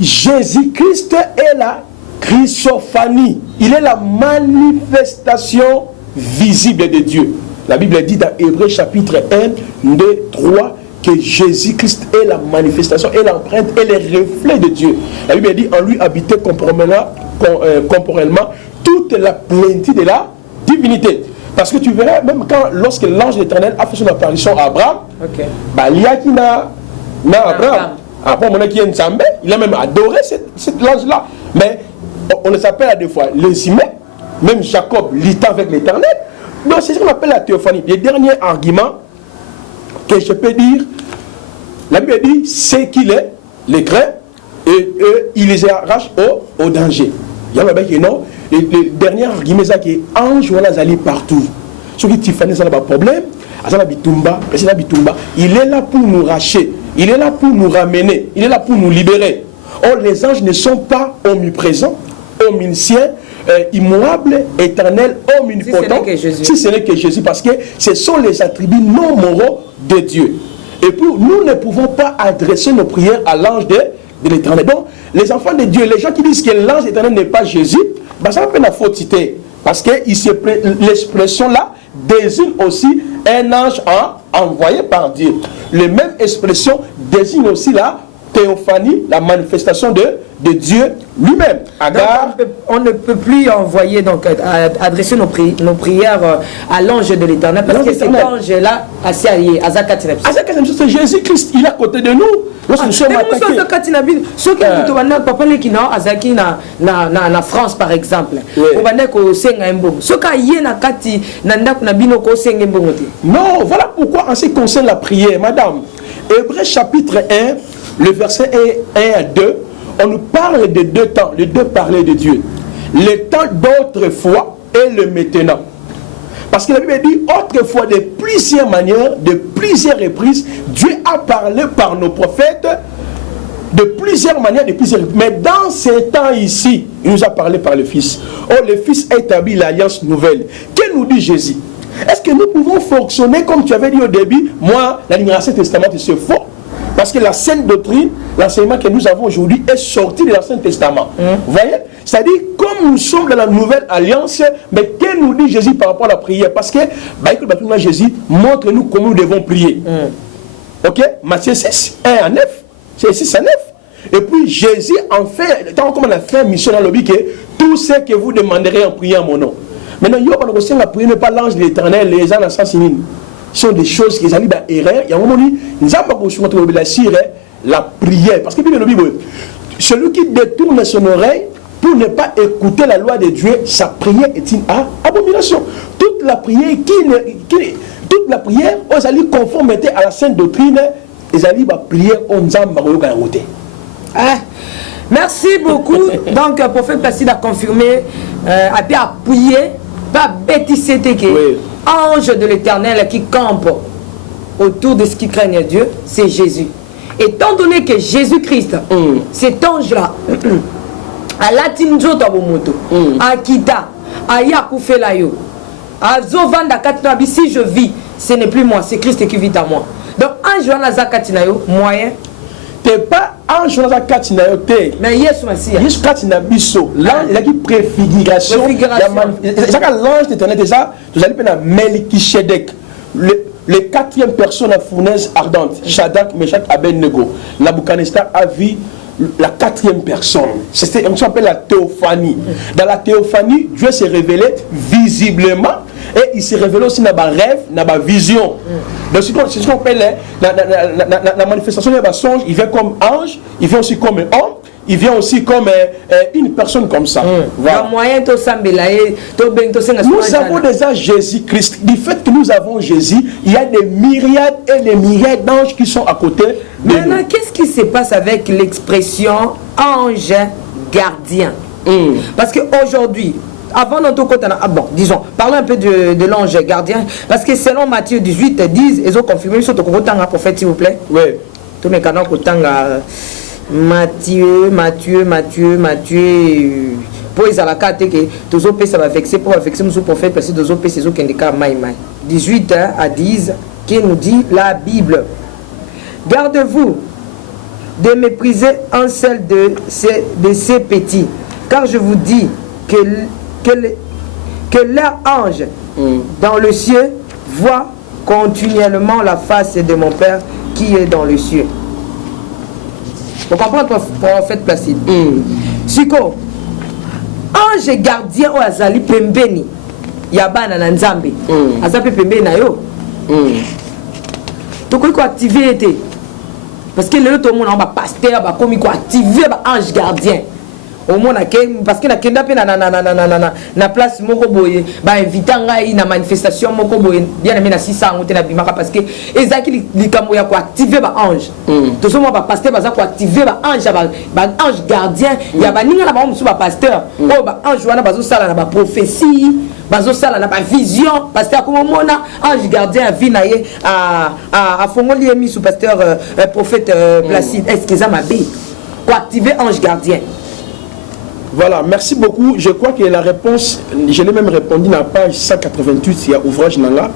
Jésus-Christ est la Christophanie. Il est la manifestation visible de Dieu. La Bible dit dans Hébreux chapitre 1, 2, 3 que Jésus-Christ est la manifestation, est l'empreinte, est le reflet de Dieu. La Bible dit en lui habitait corporellement toute la plénitude de la divinité. Parce que tu verras, même lorsque l'ange de l'Éternel a fait son apparition à Abraham, il y a qui n'a Abraham. Après, il a même adoré cet ange-là. Mais on les appelle à deux fois les humains, même Jacob luttant avec l'Éternel. Donc c'est ce qu'on appelle la théophanie. Le dernier argument que je peux dire, la Bible dit, c'est qu'il est, les craint, et il les arrache au danger. Il y a le dernier argument, c'est que l'ange est partout. Ce qui est un problème, il est là pour nous racheter, il est là pour nous ramener, il est là pour nous libérer. Or, les anges ne sont pas omniprésents, omniscients, immuables, éternels, omnipotents, si ce n'est que Jésus, parce que ce sont les attributs non moraux de Dieu. Et puis, nous ne pouvons pas adresser nos prières à l'ange de l'Éternel. Donc, les enfants de Dieu, les gens qui disent que l'ange éternel n'est pas Jésus, ça va faire la faute. Parce que l'expression là désigne aussi un ange envoyé par Dieu. La même expression désigne aussi la théophanie, la manifestation de Dieu lui-même. On ne peut plus envoyer, donc adresser nos prières à l'ange de l'Éternel, parce que cet ange-là, c'est Jésus-Christ, il est à côté de nous. Lorsque nous sommes attaqués. Ceux qui en France, par exemple, non, voilà pourquoi en ce qui concerne la prière, madame, Hébreux chapitre 1, le verset 1 à 2, on nous parle de deux temps, les deux parler de Dieu. Le temps d'autrefois et le maintenant. Parce que la Bible dit, autrefois, de plusieurs manières, de plusieurs reprises, Dieu a parlé par nos prophètes, de plusieurs manières, de plusieurs reprises. Mais dans ces temps ici, il nous a parlé par le Fils. Oh, le Fils a établi l'alliance nouvelle. Que nous dit Jésus? Est-ce que nous pouvons fonctionner comme tu avais dit au début? Moi, l'Ancien Testament, c'est faux. Parce que la sainte doctrine, l'enseignement que nous avons aujourd'hui est sorti de l'Ancien Testament. Vous voyez? C'est-à-dire, comme nous sommes dans la nouvelle alliance, mais que nous dit Jésus par rapport à la prière? Parce que, Jésus montre-nous comment nous devons prier. Ok? Matthieu 6, 1 à 9. C'est 6 à 9. Et puis Jésus en fait, tant comme on a fait mission dans le but, que tout ce que vous demanderez en priant en mon nom. Maintenant, il y a la prière, n'est pas l'ange de l'Éternel, les gens assassinés. Ce sont des choses qui sont erreurs. Il y a un moment où nous avons la prière. Parce que la Bible, celui qui détourne son oreille pour ne pas écouter la loi de Dieu, sa prière est une abomination. Toute la prière, toute la prière, on allait conformité à la sainte doctrine, ils allaient prier en merci beaucoup. Donc, le prophète Placide a confirmé, a pu appuyer, pas bêtiser que ange de l'Éternel qui campe autour de ce qui craignent Dieu, c'est Jésus. Étant donné que Jésus-Christ, cet ange-là, à Latinjo Tabomoto, à Kita, à Yakufelayo, à Zovanda Katinabi, si je vis, ce n'est plus moi, c'est Christ qui vit en moi. Donc, ange Zakatinayo, moyen. T'es pas ange Zakatinayo, mais Yesu Messia. Yesu Katinabiso, là, il y a une préfiguration. L'ange d'éternel, déjà, vous allez prendre Melchisedec. Les quatrième personne à fournaise ardente, Shadrach, Meshach, Abednego. Nabuchodonosor a vu la quatrième personne. C'est on s'appelle la théophanie. Dans la théophanie, Dieu s'est révélé visiblement et il s'est révélé aussi dans ma rêve, dans ma vision. Donc c'est ce qu'on appelle la manifestation de ma songe. Il vient comme ange, il vient aussi comme homme. Il vient aussi comme une personne comme ça. Voilà. Nous avons déjà Jésus-Christ. Du fait que nous avons Jésus, il y a des myriades et des myriades d'anges qui sont à côté de maintenant, qu'est-ce qui se passe avec l'expression ange gardien? Parce qu'aujourd'hui, avant notre côté, bon, disons, parlons un peu de l'ange gardien. Parce que selon Matthieu 18, 10, ils ont confirmé sur le prophète, s'il vous plaît. Oui. Tous mes canaux, Matthieu. Pour les alakate que tous autres ça va vexer pour vexer monsieur prophète parce que tous autres c'est qui indiquent mai 18 à 10 qui nous dit la Bible. Gardez-vous de mépriser un seul de ces petits, car je vous dis que leur ange dans le ciel voit continuellement la face de mon Père qui est dans le ciel. Vous comprenez, prophète Placide? Siko, ange gardien au Azali Pembeni. ya bana na nzambe aza pe pembeni na yo tokoki koactive ete parce que lelo tomona bapasteur bakomi koactive baange gardien omona ke parce que nakenda mpe na place moko boye bainvita ngai na manifestation moko boye bien aimé na 600 yango te nabimaka parce que ezalaki likambo ya koactive baange tozomona bapasteur baza koactive baange gardien ya baninga na bango mosusu bapasteur oyo baange wana bazosala na baprophétie bazosala na bavision pasteur akomomona ange gardien avi na ye afongoli ye miso pasteur prophète Placide est-ce que eza mabe koactive ange gardien. Voilà, merci beaucoup. Je crois que la réponse, je l'ai même répondu dans la page 188, il y a ouvrage Nanga.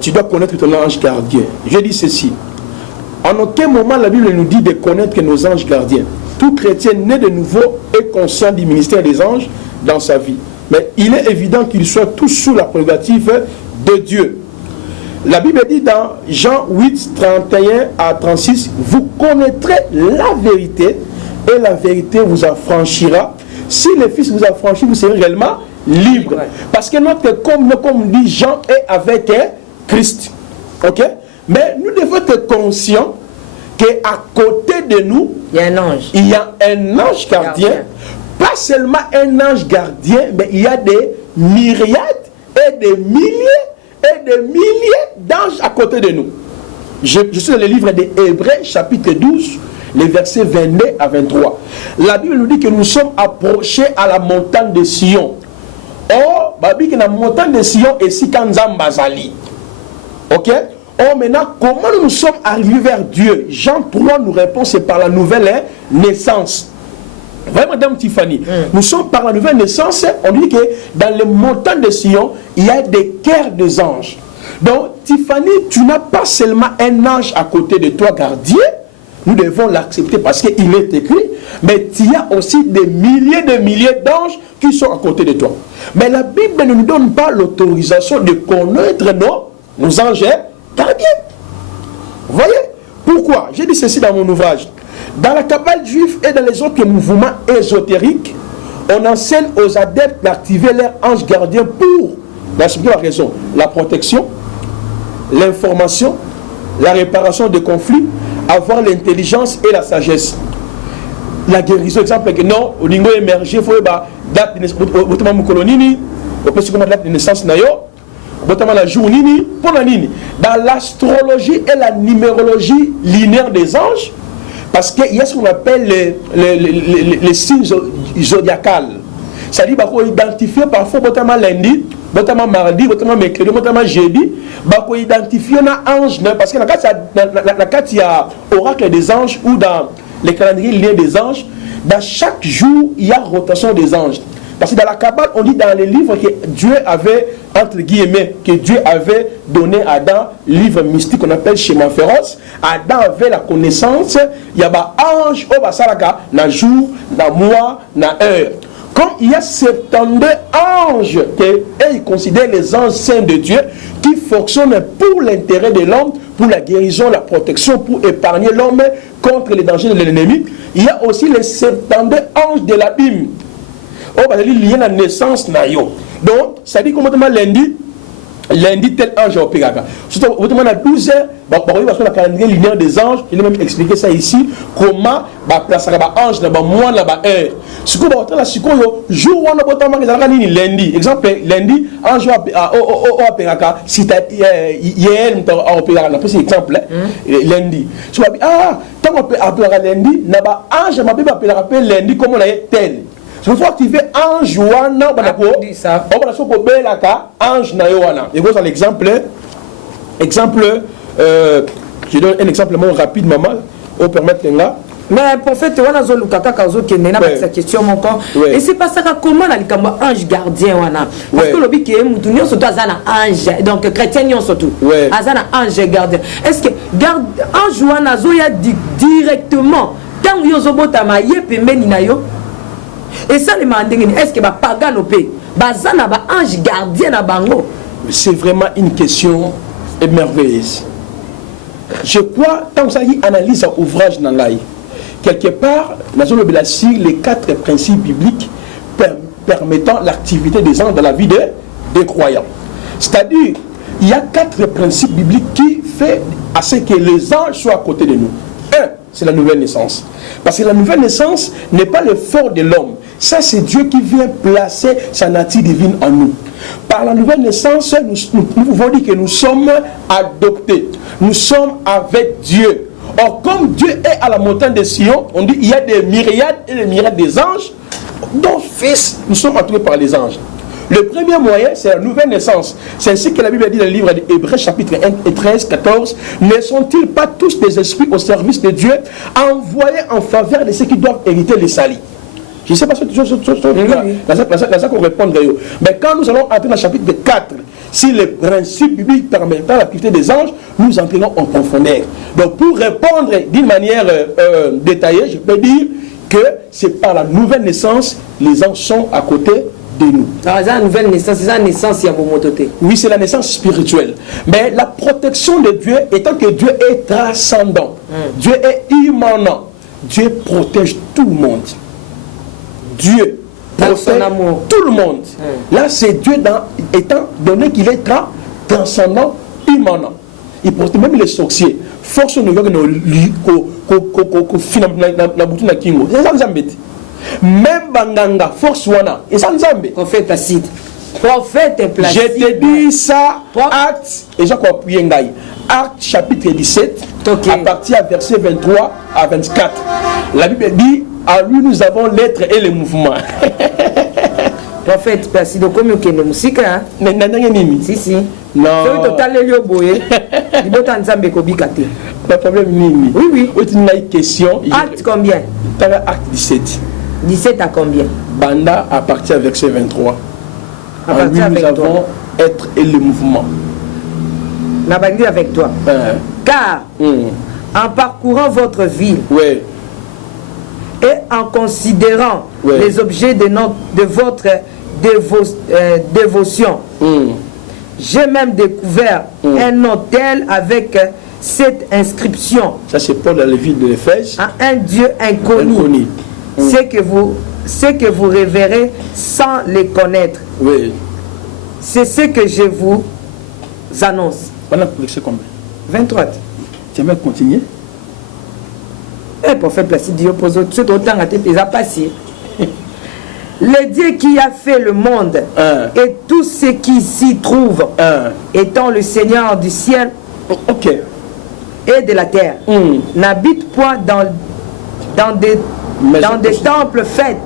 Tu dois connaître ton ange gardien. Je dis ceci. En aucun moment, la Bible nous dit de connaître nos anges gardiens. Tout chrétien né de nouveau est conscient du ministère des anges dans sa vie. Mais il est évident qu'ils soient tous sous la prérogative de Dieu. La Bible dit dans Jean 8, 31 à 36, vous connaîtrez la vérité et la vérité vous affranchira. Si le Fils vous affranchit, vous serez réellement libre. Parce que notre comme dit Jean, est avec Christ. Ok? Mais nous devons être conscients qu'à côté de nous, il y a un ange. Il y a un ange gardien. Pas seulement un ange gardien, mais il y a des myriades et des milliers d'anges à côté de nous. Je suis dans le livre des Hébreux, chapitre 12, les versets 22 à 23. La Bible nous dit que nous sommes approchés à la montagne de Sion. Oh, Babi, que la montagne de Sion est si Kanzambazali. Ok? Oh, maintenant, comment nous sommes arrivés vers Dieu? Jean 3 nous répond, c'est par la nouvelle naissance. Vraiment, Madame Tiffany, nous sommes par la nouvelle naissance. On dit que dans les montagnes de Sion, il y a des chœurs des anges. Donc, Tiffany, tu n'as pas seulement un ange à côté de toi, gardien. Nous devons l'accepter parce qu'il est écrit. Mais il y a aussi des milliers d'anges qui sont à côté de toi. Mais la Bible ne nous donne pas l'autorisation de connaître nos anges gardiens. Vous voyez? Pourquoi? J'ai dit ceci dans mon ouvrage. Dans la Kabbale juive et dans les autres mouvements ésotériques, on enseigne aux adeptes d'activer leur ange gardien pour la raison, la protection, l'information, la réparation des conflits, avoir l'intelligence et la sagesse. La guérison, exemple, que non, au niveau émergé, il faut date de naissance, date de naissance, dans l'astrologie et la numérologie linéaire des anges, parce qu'il y a ce qu'on appelle les signes zodiacales. C'est-à-dire qu'il faut identifier parfois lundi, mardi, mercredi, jeudi, il faut identifier un ange, parce que il y a oracle des anges ou dans les calendriers liés des anges, dans chaque jour, il y a rotation des anges. Parce que dans la Kabbale, on dit dans les livres que Dieu avait, entre guillemets, que Dieu avait donné à Adam, livre mystique qu'on appelle Schéma féroce. Adam avait la connaissance, il y a un ange, au basalaka, na jour, na mois, na heure. Comme il y a 72 anges, ils considèrent les anges saints de Dieu, qui fonctionnent pour l'intérêt de l'homme, pour la guérison, la protection, pour épargner l'homme contre les dangers de l'ennemi. Il y a aussi les 72 anges de l'abîme. Oh, bah, il y a la naissance na yo. Donc, ça dit comment lundi tel ange au Pégaka. Surtout, au moment à 12h, parce que la calendrier linéaire des anges, il a même expliqué ça ici, comment placer un ange dans mois, dans heure. Ce qu'on va faire là, c'est que jour où on a lundi. Exemple, lundi, ange au Pégaka, si tu as hier, au Pégaka, c'est exemple, lundi. Tu vas dire, ah, tant qu'on peut appeler lundi, ange m'a appelé lundi, comme on a tel. Il faut activer ange wana ange na wana. Et voilà l'exemple. Je donne un exemple rapide, maman, pour permettre là. Mais prophète, wana zo lukaka kazo kenena ba sa question mon corps. Et c'est pas ça comment na likamba ange gardien wana. Parce que le biki mutu nyo soto azana ange. Donc chrétien nyo soto. Azana ange gardien. Est-ce que garde ange wana zo ya directement tant yo zo botama ye pembeni na yo? Et ça, est-ce que Pagano paye Bazana ange gardien à Bango? C'est vraiment une question merveilleuse. Je crois, tant que ça y analyse un ouvrage dans l'aïe, quelque part, nous avons les 4 principes bibliques permettant l'activité des anges dans la vie de des croyants. C'est-à-dire, il y a 4 principes bibliques qui font à ce que les anges soient à côté de nous. Un, c'est la nouvelle naissance. Parce que la nouvelle naissance n'est pas l'effort de l'homme. Ça, c'est Dieu qui vient placer sa nature divine en nous. Par la nouvelle naissance, nous pouvons dire que nous sommes adoptés. Nous sommes avec Dieu. Or, comme Dieu est à la montagne de Sion, on dit qu'il y a des myriades et des myriades des anges. Donc, fils, nous sommes entourés par les anges. Le premier moyen, c'est la nouvelle naissance. C'est ainsi que la Bible dit dans le livre d'Hébreux, chapitre 1 et 13, 14. Ne sont-ils pas tous des esprits au service de Dieu, envoyés en faveur de ceux qui doivent hériter les salis? Je ne sais pas si ça qu'on répond. Mais quand nous allons entrer dans le chapitre 4, si les principes bibliques permettant l'activité des anges, nous entrons en profondeur. Donc, pour répondre d'une manière détaillée, je peux dire que c'est par la nouvelle naissance, les anges sont à côté de nous. C'est la nouvelle naissance, c'est la naissance à Momototé. Oui, c'est la naissance spirituelle. Mais la protection de Dieu, étant que Dieu est transcendant, Dieu est immanent, Dieu protège tout le monde. Dieu protège tout le monde. Là, c'est Dieu étant donné qu'il est transcendant, immanent. Il protège même les sorciers. Force nous voit que nous même Banganga, force wana, et ça nous a mis. Prophète Placide. Prophète Placide. Je te dis ça, Acte, et j'ai compris Ngaï. Acte chapitre 17, okay. À partir à verset 23 à 24. La Bible dit, à lui nous avons l'être et le mouvement. Prophète Placide, comme il y a une musique, hein? Si, si. Non. C'est total le boye. Il faut t'ensemble kobikate. Pas problème Nimi. Oui, oui. Oui, tu as une question. Acte combien? Acte 17. 17 à combien? Banda à partir du verset 23. À partir nous avons être et le mouvement. N'a pas dit avec toi. Car en parcourant votre ville et en considérant les objets de votre dévotion, j'ai même découvert un autel avec cette inscription. Ça c'est Paul dans la ville de l'Éphèse. À un Dieu inconnu. C'est que vous révérez sans les connaître. Oui. C'est ce que je vous annonce. On a collecté combien? 23. Tu veux continuer? Eh, prophète Placide Dieu pose tout autant à tes passé. Le Dieu qui a fait le monde et tout ce qui s'y trouve, étant le Seigneur du ciel et de la terre, n'habite point dans des temples faits,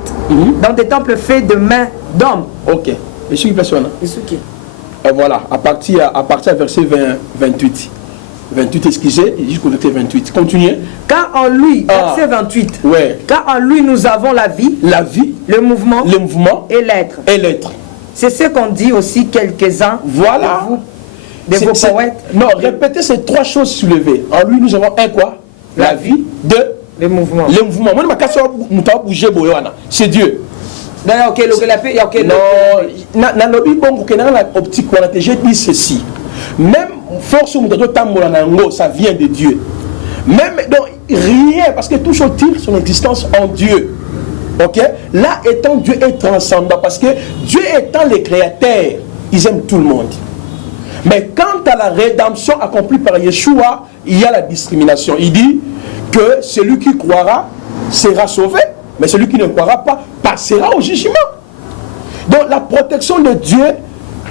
dans des temples faits de mains d'hommes. Ok. Et ce qui passe là? Voilà, à partir verset 28. 28, excusez, jusqu'au verset 28. Continuez. Car en lui, verset 28. Car en lui nous avons la vie, le mouvement et l'être. C'est ce qu'on dit aussi quelques-uns. Voilà. De vos poètes. Non, répétez ces 3 choses soulevées. En lui nous avons un quoi? La vie, 2. Le mouvement. Le mouvement. Moi, nous avons bougé, c'est Dieu. Non, j'ai dit ceci. Même force ça vient de Dieu. Même donc, rien, parce que tout chose tire son existence en Dieu. Ok? Là étant Dieu est transcendant, parce que Dieu étant le créateur, ils aiment tout le monde. Mais quant à la rédemption accomplie par Yeshua, il y a la discrimination. Il dit que celui qui croira sera sauvé, mais celui qui ne croira pas passera au jugement. Donc la protection de Dieu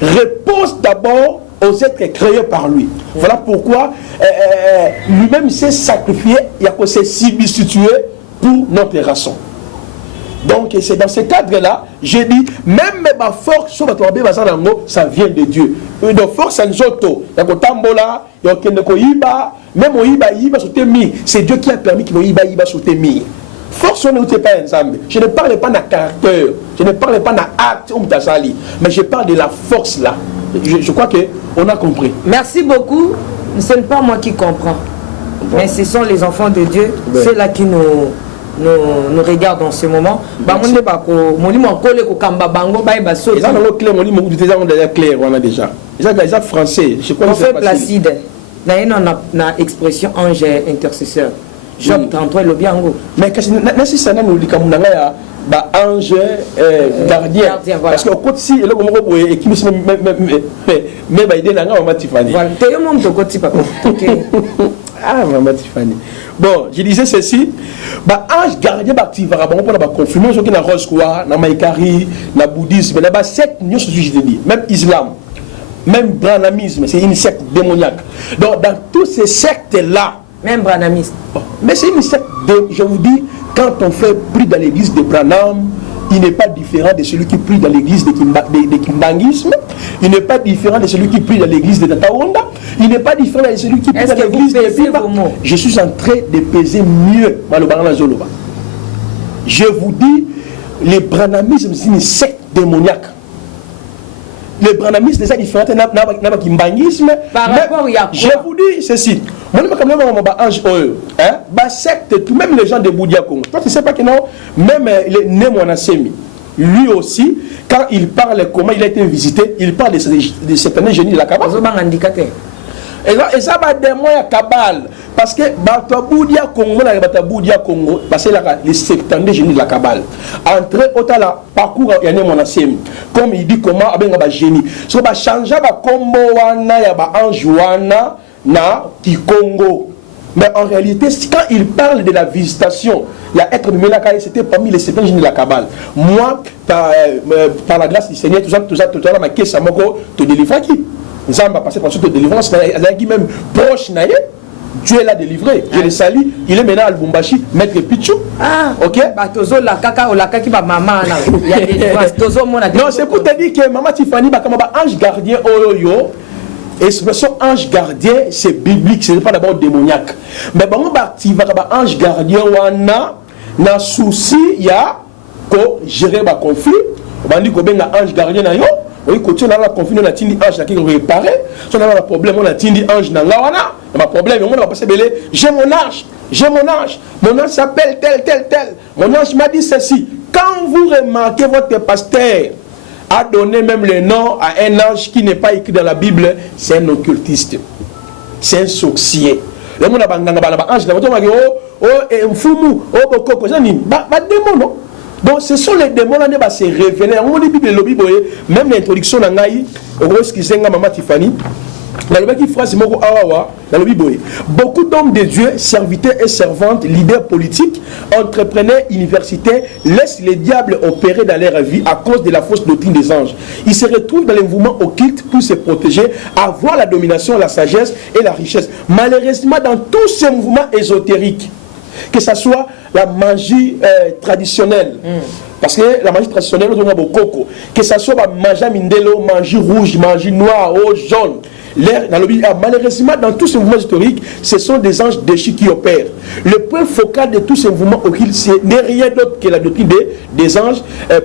repose d'abord aux êtres créés par lui. Voilà pourquoi lui-même s'est sacrifié, il a s'est substitué pour notre raison. Donc c'est dans ce cadre-là, j'ai dit, même ma force, ça vient de Dieu. Donc force, c'est Dieu qui a permis qu'il y ait force, on n'est pas ensemble. Je ne parle pas d'un caractère, je ne parle pas d'un acte, mais je parle de la force là. Je crois qu'on a compris. Merci beaucoup. Ce n'est pas moi qui comprends, mais ce sont les enfants de Dieu, ceux là qui nous regardent en ce moment. Ils français. Prophète Placide, il y a une expression ange intercesseur. Job 33 le bien. Mais si ça n'a pas ange gardien. Voilà. Parce qu'au côté si, il y a un qui mais il y a un Tiffany. Voilà, tu es un monde de côté, papa. Ah, maman Tiffany. Bon, je disais ceci, ange gardien activera pour la confirmer ce qui na rose quoi, na maïkari, na bouddhisme, na secte, même islam, même branhamisme, c'est une secte démoniaque. Donc dans tous ces sectes là, même branhamisme. Mais c'est une secte, je vous dis, quand on fait prie dans l'église de Branham, il n'est pas différent de celui qui prie dans l'église de Kimbangisme, il n'est pas différent de celui qui prie dans l'église de Tataonda, il n'est pas différent de celui qui prie dans l'église de Biba. Je suis en train de peser mieux. Je vous dis, le branhamisme, c'est une secte démoniaque. Le branhamisme, c'est différent de Kimbangisme. Je vous dis ceci. Moi, secte, même les gens de Boudia Congo. Toi, tu ne sais pas que non, même les Némoanasemi, lui aussi, quand il parle comment il a été visité, il parle de certains génies de la Kabbale. Et ça va des moyens Kabbale. Parce que Boudia Congo, parce que les 70 génies de la Kabbale. Entre autres, là, parcours, il y a Némoanasemi. Comme il dit comment, il y a un génie. Si on va changer, il y a un ange na Kikongo. Mais en réalité, quand il parle de la visitation, il y a être Melakaï, c'était parmi les 7 génies de la Kabbale. Moi, par la grâce du Seigneur, tout ça, ma caisse à Moko, te délivre qui? Nous avons passé par cette délivrance, qui même proche, Dieu l'a délivré. Je le salue. Il est maintenant à Lubumbashi, maître Pichou. Ah, ok. Non, c'est pour te dire que Maman Tiffany, ange gardien, expression ange gardien, c'est biblique, ce n'est pas d'abord démoniaque. Mais bon, tu vas ange gardien, na souci, il y a gérer le conflit. On dit que ange gardien, oui, quand on a la conflit, on a tindi ange qui réparé. Si on a un problème, on a tindi ange dans la wana. On a un problème, on va passer belé. J'ai mon ange. Mon ange s'appelle tel. Mon ange m'a dit ceci. Quand vous remarquez votre pasteur a donné même le nom à un ange qui n'est pas écrit dans la Bible, c'est un occultiste. C'est un sorcier. Le monde a un ange, donc ce sont les démons qui vont se révéler. Même l'introduction de Maman Tiffany, beaucoup d'hommes de Dieu, serviteurs et servantes, leaders politiques, entrepreneurs, universitaires, laissent les diables opérer dans leur vie à cause de la fausse doctrine des anges. Ils se retrouvent dans les mouvements occultes pour se protéger, avoir la domination, la sagesse et la richesse. Malheureusement, dans tous ces mouvements ésotériques, que ce soit la magie traditionnelle, parce que la magie traditionnelle, on a beaucoup coco, que ce soit la magie mindelo, magie rouge, magie noire, jaune, malheureusement, dans tous ces mouvements historiques, ce sont des anges déchus qui opèrent. Le point focal de tous ces mouvements occultes, ce n'est rien d'autre que la doctrine des anges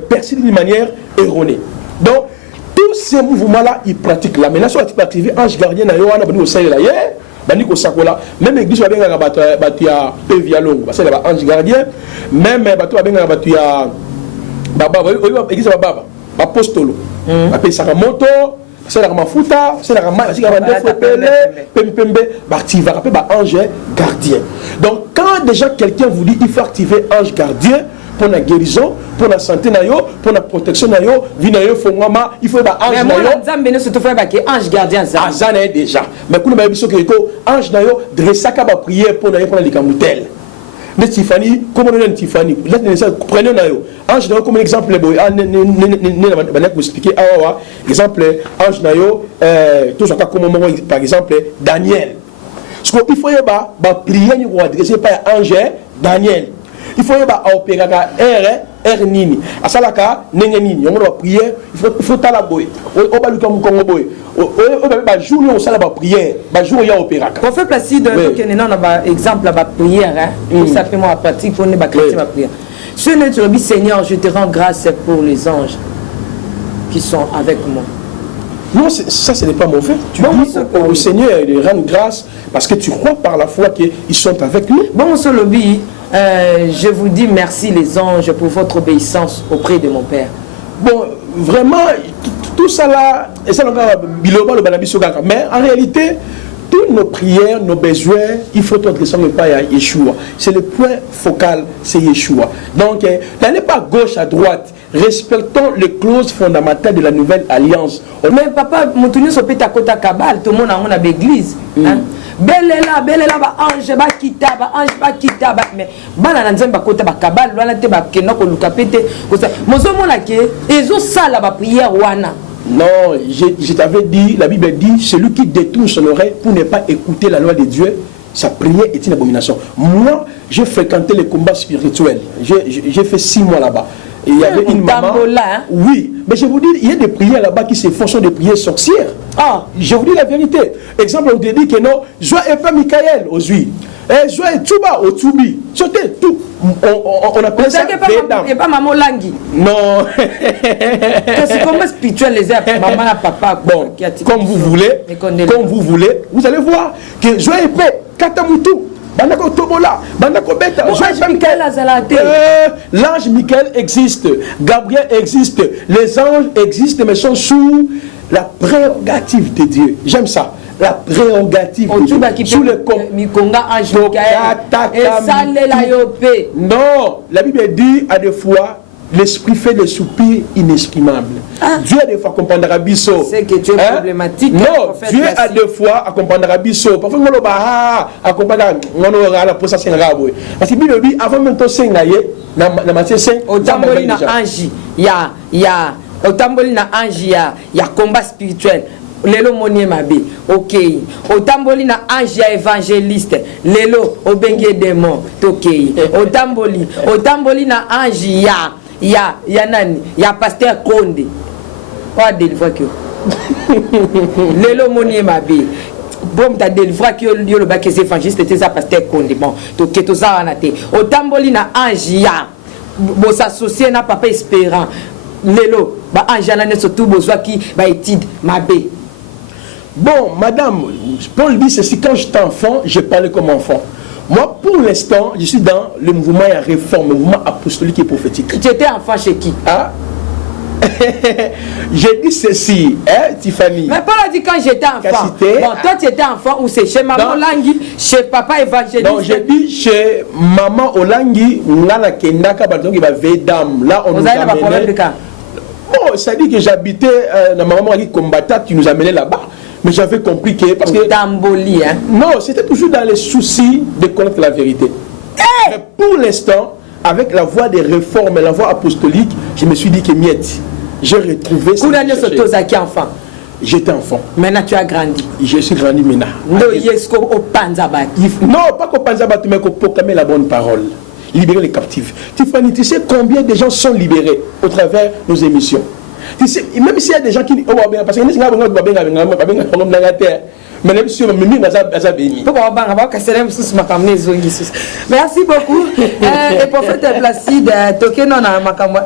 perçue d'une manière erronée. Donc, tous ces mouvements-là, ils pratiquent la menace. Ils activer ange gardien, même l'église va bien à Pévialong, parce que là ange gardien, même bateau va bien à Baba, l'église va Baba, apostolo, appelle ça moto. C'est la mafuta, c'est la activer ange gardien. Donc quand déjà quelqu'un vous dit il faut activer ange gardien pour la guérison, pour la santé, pour la protection, il faut ange gardien déjà. Mais quand on ange dressa prière pour les camoutel. Mais Tiffany, comment on a Tiffany? Prenez ange nayo comme exemple. Vous expliquer. Exemple, ange nayo, tout ça comme par exemple Daniel. Parce qu'il faut prier pour adresser par ange Daniel. Il faut opérer R nini. À ça là nini. On va prier. Il faut talaboy. On va lui comme boy. On va jouer au salle prière. Va jouer à opérer. Pour faire Placide, exemple la prière. Tout simplement à pratique pour ne pas chrétien prière. Ce n'est pas Seigneur, je te rends grâce pour les anges qui sont avec moi. Non, ça ce n'est pas mauvais. Tu dis au Seigneur de rendre grâce parce que tu crois par la foi qu'ils sont avec nous. Bon, monsieur Lobby, je vous dis merci les anges pour votre obéissance auprès de mon Père. Bon, vraiment, tout ça là, mais en réalité, toutes nos prières, nos besoins, il faut adresser le pas à Yeshua. C'est le point focal, c'est Yeshua. Donc, n'allez pas gauche à droite. Respectons les clauses fondamentales de la nouvelle alliance. Mais papa, Moutounis au péta kota kabal, tout le monde a l'église. Belela, ba ange, ba kita, mais bana nanzem ba kota ba kabal, loana te ba kenoko lukapete. Mozo mona ke, ezo sala ba prière wana. Non, je t'avais dit, la Bible dit, celui qui détourne son oreille pour ne pas écouter la loi de Dieu, sa prière est une abomination. Moi, j'ai fréquenté les combats spirituels. J'ai fait 6 mois là-bas. Et il y avait une maman. Oui, mais je vous dis, il y a des prières là-bas qui se font, sont des prières sorcières. Ah, je vous dis la vérité. Exemple, on te dit que non, joie et pas Michael aux huiles. Joie et Tuba au Tubi. C'était tout. On appelle ça. Et pas maman Langi. Non. C'est comment spirituel les airs, maman et papa. Bon, comme vous voulez, vous allez voir que joie et paix, Katamutu. L'ange Michael existe, Gabriel existe, les anges existent, mais sont sous la prérogative de Dieu. J'aime ça. La prérogative de Dieu. Sous le non, la Bible dit à des fois, l'esprit fait des soupirs inexprimables. Dieu a des fois comprendre Rabisso. C'est que tu es problématique. Non, Dieu a des fois à comprendre Rabisso. Parfois, on va accompagner la procession arabe. Parce que Bible dit avant même de s'engager, dans la matière sainte, au tamboli na ange, il y a au tamboli na ange, il y a combat spirituel. Lelo monie mabe, ok. Au tamboli na ange ya évangéliste. Lelo au bengue démon, ok. Au tamboli na ange ya nani, ya pasteur Konde. Pas délivrer que. Lelo monie mabe. Bon ta délivrer que yo le bac évangéliste était ça pasteur Konde. Bon, ok to ça anate. Au tamboli na ange ya bo s'associer na papa espérant. Lelo ba ange na ne surtout besoin qui ba étude mabe. Bon, madame, Paul dit ceci, quand j'étais enfant, j'ai parlé comme enfant. Moi, pour l'instant, je suis dans le mouvement à réforme, le mouvement apostolique et prophétique. Tu étais enfant chez qui? Ah? J'ai dit ceci, hein, Tiffany. Mais Paul a dit quand j'étais enfant. Bon, toi tu étais enfant ou c'est chez maman Olangi, chez papa évangéliste? Non, j'ai dit chez maman Olangi, Nana Kendaka, par exemple, il va Vedam. Là, on nous a amené. Oh, ça dit que j'habitais dans ma maman qui combattait, tu nous amenais là-bas. Mais j'avais compris que... Parce que Tamboli, hein? Non, c'était toujours dans les soucis de connaître la vérité. Mais pour l'instant, avec la voie des réformes et la voie apostolique, je me suis dit que miette, j'ai retrouvé... enfant. J'étais enfant. Maintenant tu as grandi. Je suis grandi maintenant. Non, pas qu'au Panzabat, mais qu'au proclamer la bonne parole. Libérer les captifs. Tiffany, tu sais combien de gens sont libérés au travers de nos émissions? Tu sais, même s'il y a des gens qui... Parce que nous sommes merci beaucoup. Le prophète Placide,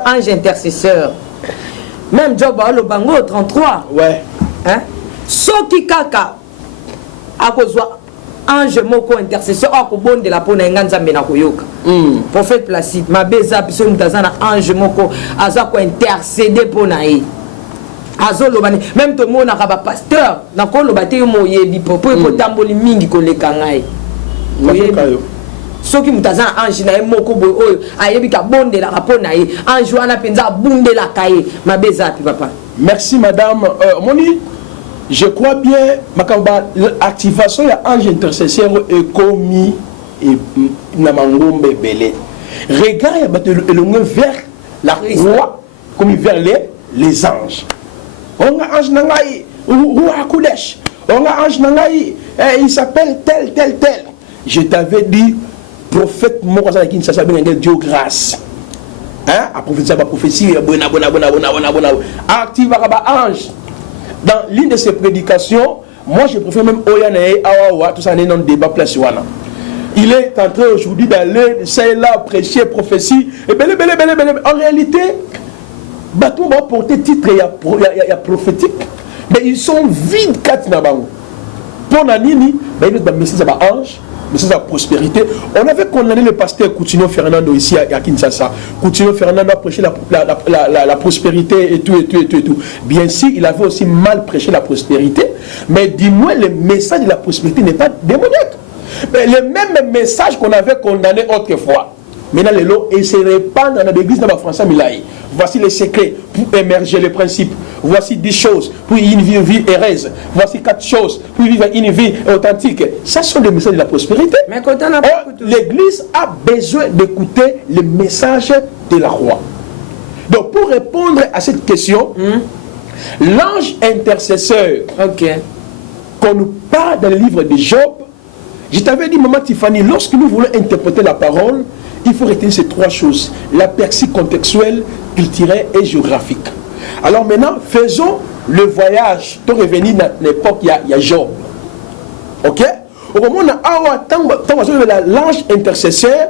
ange intercesseur. Même Job le Bango 33. Ouais. Hein? Soki kaka a kozwa ange moko intercesseur a kobonde la pona nganzambe na koyoka. Prophète Placide, ma beza biso mutazana ange moko aza ko intercéder pona e. Azolobani même to mona ka ba pasteur na ko lobate yo moyebi po tamboli mingi ko leka ngai. Soki mutazana ange na moko boy oyo ayebi ka bonde la pona e ange wana penza bunde la kaye ma beza papa. Merci madame Moni. Je crois bien l'activation de l'ange intercesseur est commis et Namangombe Belé. Regarde le vers la croix comme vers les anges. On a ange nangai ou Kudesh. On a ange nangai il s'appelle tel. Je t'avais dit prophète Mokosa qui s'appelle Dieu grâce. Hein? À prophétie la prophétie bona. Active ange. Dans l'une de ses prédications, moi je préfère même Oyanae, Awawa, tout ça n'est non débat place wana. Il est en train aujourd'hui d'aller, c'est là, prêcher, prophétie, et belé. En réalité, Batou va porter titre, il y a prophétique, mais ils sont vides, quatre nabango. Pour Nanini, il y a un message à ange, message de la prospérité. On avait condamné le pasteur Coutinho Fernando ici à Kinshasa. Coutinho Fernando a prêché la prospérité et tout. Bien sûr, il avait aussi mal prêché la prospérité, mais dis-moi, le message de la prospérité n'est pas démoniaque. Mais le même message qu'on avait condamné autrefois, maintenant les lots et se répandent dans l'église de François Milaï. Voici les secrets pour émerger les principes. Voici 10 choses pour vivre une vie heureuse. Voici 4 choses pour vivre une vie authentique. Ça sont des messages de la prospérité. Mais quand on a l'église a besoin d'écouter le message de la roi. Donc pour répondre à cette question, l'ange intercesseur qu'on nous parle dans le livre de Job, je t'avais dit, maman Tiffany, lorsque nous voulons interpréter la parole, il faut retenir ces 3 choses. L'aperçu contextuel, culturel et géographique. Alors maintenant, faisons le voyage pour revenir dans l'époque, il y a Job. Ok? Au moment où l'ange intercesseur,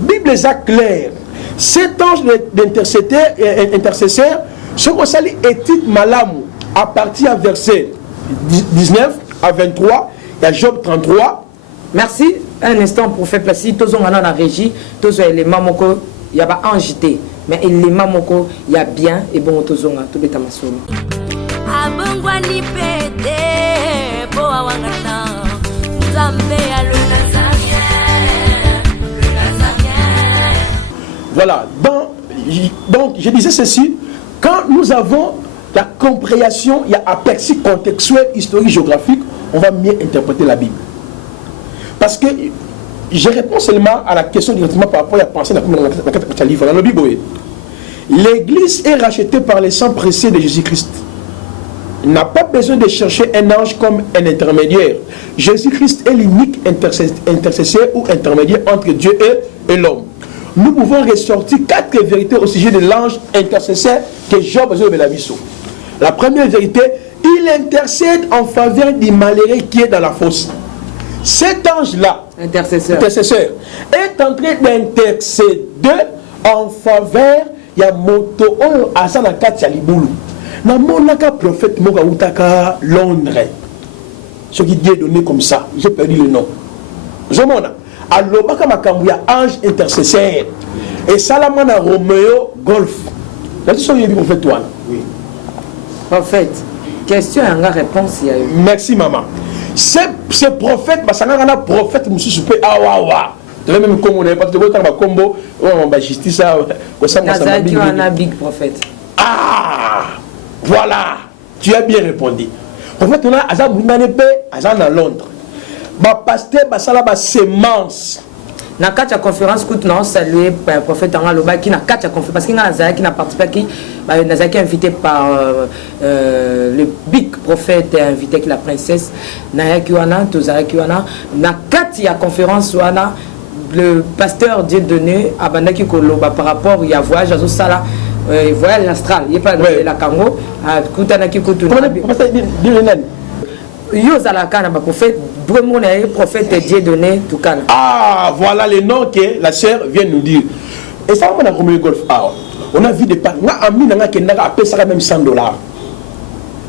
Bible est claire. Cet ange intercesseur, ce qu'on s'allie étude malamou, à partir du verset 19 à 23, il y a Job 33. Merci. Un instant pour faire placer. Tous on a la régie. Tous les éléments moko. Il y a pas angité. Mais les éléments moko. Il y a bien et bon tous on a tout les tamasoni. Abongwani pete po awangana. Zambe aluna Voilà. Donc je disais ceci. Quand nous avons la compréhension, il y a aperçu contextuel, historique, géographique, on va mieux interpréter la Bible. Parce que je réponds seulement à la question directement par rapport à la pensée de la livre. Dans le Bible, l'Église est rachetée par le sang précieux de Jésus-Christ. N'a pas besoin de chercher un ange comme un intermédiaire. Jésus-Christ est l'unique intercesseur ou intermédiaire entre Dieu et l'homme. Nous pouvons ressortir 4 vérités au sujet de l'ange intercesseur que Job a besoin de la mission. La première vérité, il intercède en faveur du malheureux qui est dans la fosse. Cet ange-là, intercesseur, est en train d'intercéder en faveur de moto Asana Katia Libulu. Namonaka prophète Moga Utaka Londres. Ce qui est donné comme ça, j'ai perdu le nom. Zomona, Alobaka Makambuya, ange intercesseur. Et Salamana Roméo Golf. Là, tu sais, il y a prophète toi. Oui. Prophète, question et une réponse. Merci, maman. Ce prophète, c'est un prophète, monsieur Soupé, awawa. Tu même comme on n'est pas de combo, on va justice ça. Nazaki on a big prophète. Ah, voilà, tu as bien répondu. Prophète, on a Azan Bounanepe, Azan à Londres. Ba pasteur, ba sala ba semence. Na katia conférence coûte non salué par le prophète Anga Loba qui na katia conférence parce qu'il y a Nazaki qui n'a participé qui Nazaki invité par le big prophète invité avec la princesse Nayaki wana Tozaki wana na katia conférence wana le pasteur Dieudonné abandaki koloba par rapport il y a voyage à sala voyage astral il y a pas de la Congo à kutanaki kutuna Yozalaka na ba prophète vraiment le prophète Dieudonné tout cas. Ah, voilà les noms que la sœur vient nous dire. Et ça on a Roméo Golf. On a vu des pas nga ami nga kendaka appelle ça même $100.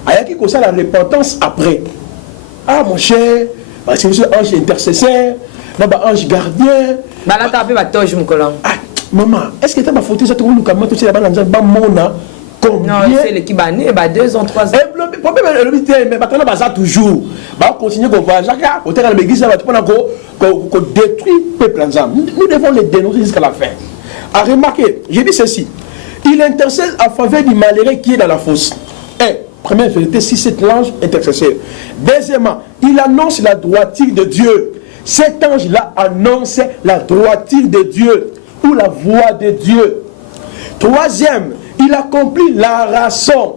Ayaki ko ça la repentance après. Ah mon cher, c'est monsieur ange intercesseur, na ba ange gardien. Ba la tapé ba toge mon colon. Ah, maman, est-ce que tu as ma photo ça tout le monde comme tout c'est là-bas dans ba mona. Non, c'est l'équipe année, 2 ans, 3 ans. Le problème est le mais maintenant, ça toujours. On continue à voyager. On est dans l'église, on détruit le peuple ensemble. Nous devons les dénoncer jusqu'à la fin. À remarquer, j'ai dit ceci. Il intercède en faveur du malheureux qui est dans la fosse. Première vérité, si c'est l'ange intercesseur. Deuxièmement, il annonce la droiture de Dieu. Cet ange-là annonce la droiture de Dieu ou la voix de Dieu. Troisième, il accomplit la rançon.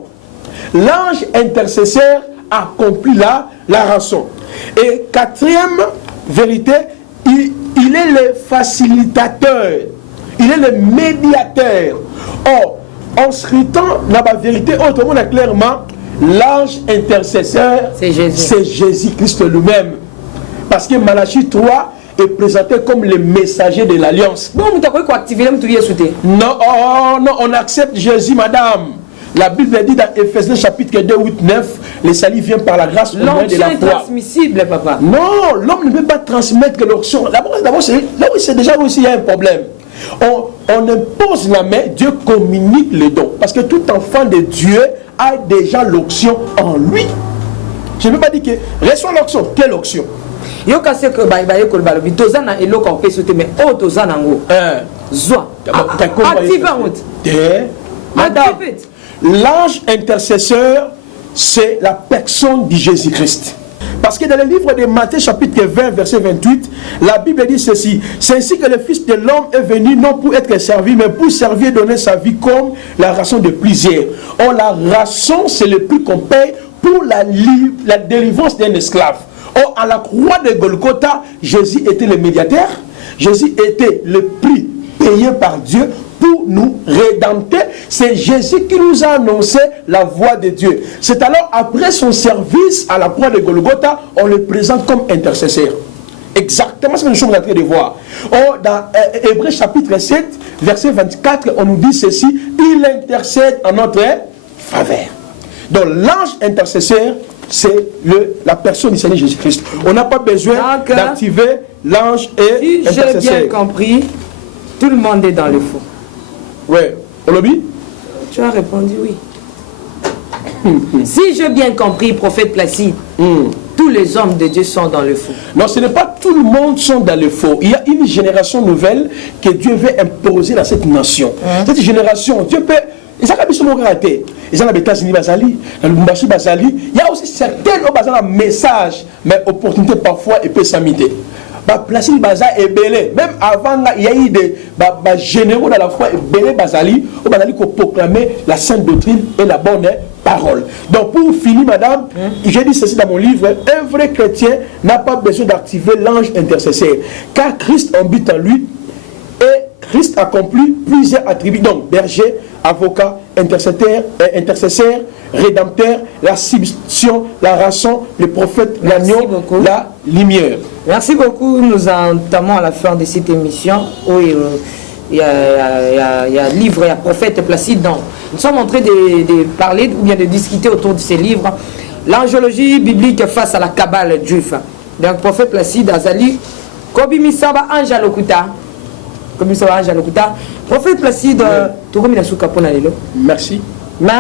L'ange intercesseur accomplit la rançon. Et quatrième vérité, il est le facilitateur. Il est le médiateur. Or, en scrutant la vérité, autrement clairement, l'ange intercesseur, c'est Jésus-Christ lui-même. Parce que Malachie 3 est présenté comme le messager de l'alliance. Bon, tu as quoi activer le tout Non, non, on accepte Jésus, madame. La Bible dit dans Ephésiens chapitre 2, 8, 9, le salut vient par la grâce au moyen de la L'onction est foi. transmissible, papa. Non, l'homme ne peut pas transmettre l'onction. D'abord, là où c'est déjà aussi il y a un problème. On impose la main, Dieu communique les dons. Parce que tout enfant de Dieu a déjà l'onction en lui. Je ne veux pas dire que reçois l'onction. Quelle onction? Yo kasi que ko balobi tozana eloko on peut sauter mais o tozana ngo. Zwa. Active Madame, l'ange intercesseur, c'est la personne de Jésus-Christ. Parce que dans le livre de Matthieu chapitre 20 verset 28, la Bible dit ceci: c'est ainsi que le Fils de l'homme est venu non pour être servi, mais pour servir et donner sa vie comme la rançon de plusieurs. Or la rançon, c'est le prix qu'on paye pour la délivrance d'un esclave. Or à la croix de Golgotha, Jésus était le médiateur, Jésus était le prix payé par Dieu pour nous rédempter. C'est Jésus qui nous a annoncé la voie de Dieu. C'est alors après son service à la croix de Golgotha, on le présente comme intercesseur. Exactement ce que nous sommes en train de voir. Or, dans Hébreux chapitre 7, verset 24, on nous dit ceci: il intercède en notre faveur. Donc l'ange intercesseur, c'est la personne du Seigneur Jésus-Christ. On n'a pas besoin d'activer l'ange et si j'ai bien compris, tout le monde est dans le faux. Oui. Olobi? Tu as répondu oui. Si j'ai bien compris, prophète Placide, tous les hommes de Dieu sont dans le faux. Non, ce n'est pas tout le monde sont dans le faux. Il y a une génération nouvelle que Dieu veut imposer dans cette nation. Cette génération, Dieu peut... Il y a des États-Unis, il y a aussi certains messages, mais opportunités parfois et peut s'imiter. Placide Baza est belé. Même avant, il y a eu des généraux dans la foi et belé Bazali, pour proclamer la sainte doctrine et la bonne parole. Donc pour finir, madame, j'ai dit ceci dans mon livre: un vrai chrétien n'a pas besoin d'activer l'ange intercesseur, car Christ habite en lui et Christ accomplit plusieurs attributs. Donc berger, avocat, intercesseur, rédempteur, la substitution, la rançon, le prophète, l'agneau, la lumière. Merci beaucoup. Nous entamons à la fin de cette émission où il y a livre, il y a prophète Placide. Donc, nous sommes en train de parler ou bien de discuter autour de ces livres. L'angiologie biblique face à la Kabbale juive. Donc, prophète Placide Azali, Kobi Misaba Anjalokuta. Comme ça va, prophète Placide, tu as merci. Mais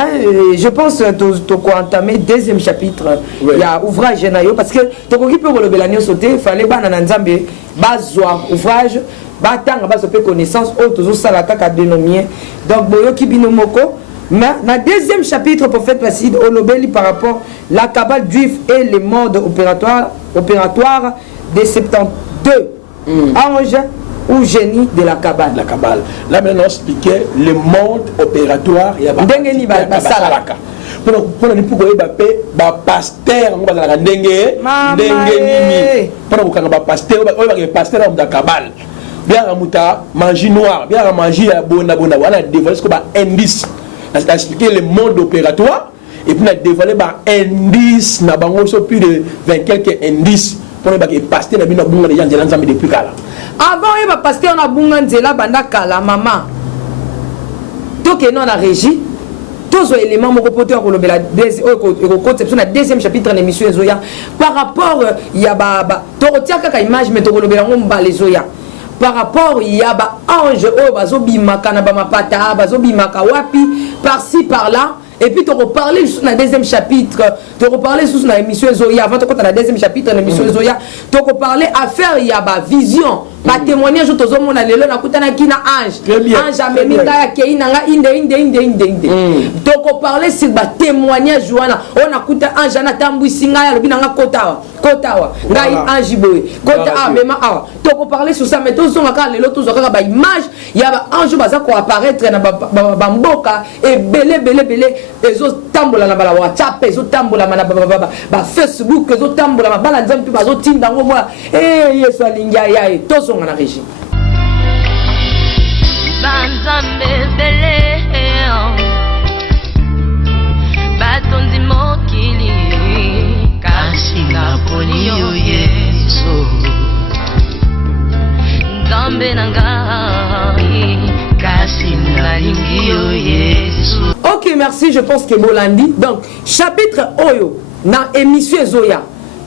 je pense que tu as entamé deuxième chapitre. Il y a ouvrage parce que tu as sauté, il fallait ouvrage, connaissance, donc mais dans le deuxième chapitre, prophète Placide, Olobeli par rapport à la Kabbale juive et les modes opératoires des 72 anges ou génie de la Kabbale. La Kabbale. Là maintenant on expliquait le monde opératoire. Il y a pasteur bien ramuta magie noir bien magie bona on a dévoilé ce qu'on a indice. On a expliqué le monde opératoire et puis on a dévoilé ba indice na bango so plus de 20 quelques indices pour les pasteur na bino bunga les gens de l'ensemble depuis kala. Avant il va pasteur na bunga nzela banda kala maman. Donc non na régie tous les éléments mon reporter ko lobela conception na deuxième chapitre de l'émission Zoya par rapport il y a ba to retia kaka image mais to ko lobela ngomba les Zoya par rapport il y a ba ange o bazo bimaka na ba mapata bazo bimaka wapi par-ci par-là. Et puis tu reparler sur le deuxième chapitre, tu reparler sur l'émission Zoya, avant de quand la deuxième chapitre de l'émission Zoya, tu reparler affaire il y a ba vision, ba témoignage aux hommes on a lelo na kutana kina ange, ange a memi nga ke inanga inde. Tu reparler sur ba témoignage joana, on a kuta ange na tambu singa ya lobi nanga kotawa, ngai ange boy, kota a mema a. Tu reparler sur ça mais tous sont ka lelo tous ka ba image, il y a ba ange baza ko apparaître na ba mboka et belé les autres tambola na bala WhatsApp, les autres tambola na ba Facebook, les autres tambola na bala nzampi bazo tinda ngo moi yeso alinga ya tous on na régie banzambe bele batondi mokili kasi na polio yeso nzambe nanga kasi na lingio yeso. Ok, Ok, merci, je pense que Bolandi. Donc, chapitre Oyo, dans émission Zoya,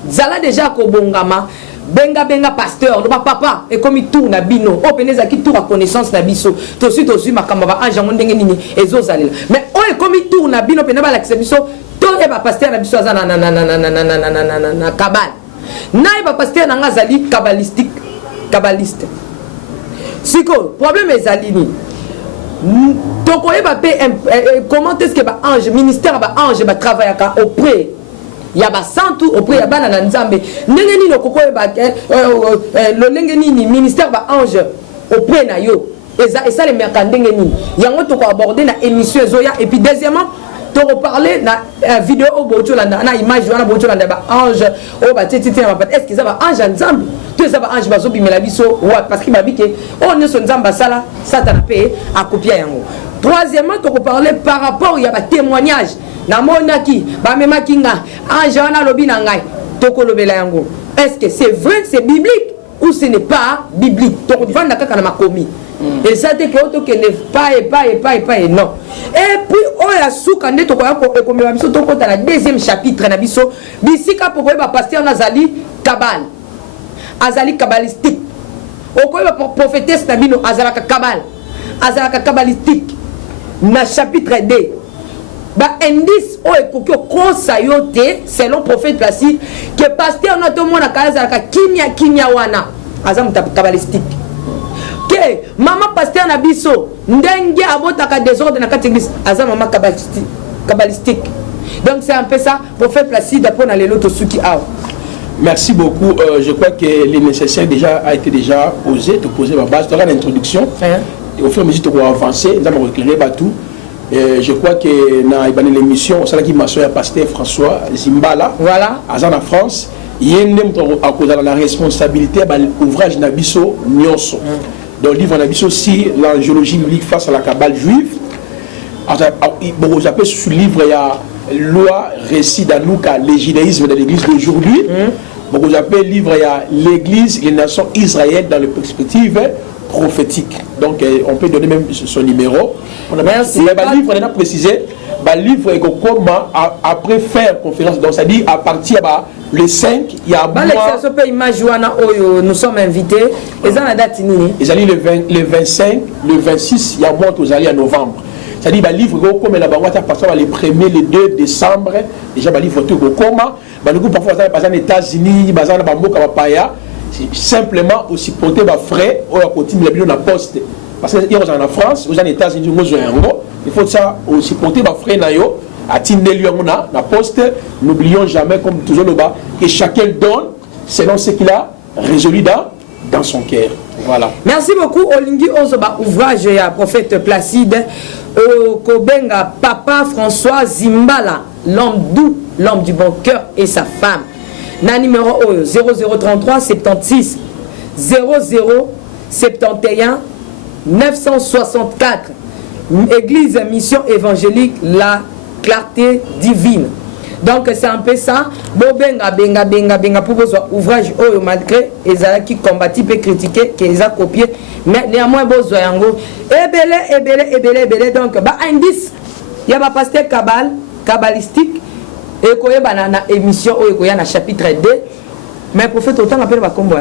Zala déjà Kobongama, benga pasteur, le papa, et comme il tourne à bino, oh peneza qui tourne à connaissance na biso, tosu makamba, ange ngondenge nini, ezo zalela. Mais oh et comme il tourne à bino, penaba l'accès biso, to e ba pasteur na biso na kabal. Na e ba pasteur na ngazali kabbaliste. Siko, problème ezalini. Donc, comment est-ce que ange, ministère ange travaille auprès, il y a santu auprès il y a banana nzambe. Nengeni no koko le nengeni ministère ange auprès na yo. Et ça les mercandengeni. Yango to ko aborder na émission Zoya et puis deuxièmement to reparler na vidéo au botolanda na image wana botolanda ba ange o ba titi na ba est-ce que ça va ange nzambe tout ça va ange bazo bimela biso wa parce qu'il m'a dit que on ne son nzamba sala satana pe a copier yango. Troisièmement to reparler par rapport il y a ba témoignage na monaki ba memaki nga ange wana lobi na ngai to ko lobela yango. Est-ce que c'est vrai, c'est biblique ou ce n'est pas biblique? To vanda kaka na makomi. Et ça dit que auto que ne pas et non. Et puis on a sous quand to ko comme biso to ko dans le deuxième chapitre na biso bisika pour ba pasteur Nazali Kabal. Azali kabbalistique. O ko ba prophétesse na bino azalaka kabal. Azalaka kabbalistique. Na chapitre 2. Ba indice o ekoki okosa yo te selon prophète Placide que pasteur na to mona azalaka kimia wana azam kabbalistique. Que maman pasteur na biso ndenge abotaka désordre na kati église azam maman kabbalistique. Donc c'est un peu ça prophète Placide pour na lelo to suki aw. Merci beaucoup. Je crois que le nécessaire déjà a été déjà posé, te poser ma base. Tu auras l'introduction. Et au fur et à mesure, tu vas avancer. Nous allons éclairer tout. Je crois que dans l'émission, c'est là qui m'a soeur pasteur François Zimbala. Voilà. En France, il y a la responsabilité de l'ouvrage Nabiso Nyonso. Dans le livre Nabiso aussi, l'angiologie biblique face à la cabale juive. Vous appelez ce livre, il y a loi, récit d'Anouka, le judaïsme de l'église d'aujourd'hui. Vous appelez livre, il y a l'église, les nations israéliennes dans les perspectives prophétiques. Donc on peut donner même son numéro. Merci. Mais le livre, on a précisé, le livre est comment après faire conférence. Donc ça dit à partir le 5, il y a nous sommes invités. Et ça, la date ils allaient le 25, le 26, il y a mois aux allés en novembre. C'est-à-dire que le livre comme la banque à partir les 1er, le 2 décembre, déjà le livre tout comment, le groupe parfois aux États-Unis, simplement aussi porter les frais au continue la la poste. Parce que hier en France, aux États-Unis, il faut ça aussi porter les frais à la poste. N'oublions jamais comme toujours le bas que chacun donne selon ce qu'il a résolu dans son cœur. Voilà. Merci beaucoup Olingi Ozoba ouvrage à prophète Placide Kobenga Papa François Zimbala, l'homme doux, l'homme du bon cœur et sa femme. Na numéro 0033 76 00 71 964. Église Mission Évangélique La Clarté Divine. Donc c'est un peu ça. Benga pour vos ouvrages malgré les qui combattent peut critiquer qu'ils ont copié mais néanmoins besoin yango ebele donc indice il y a pasteur kabbalistique et koye banana émission koya na chapitre 2 mais prophète autant appelle ba kombo.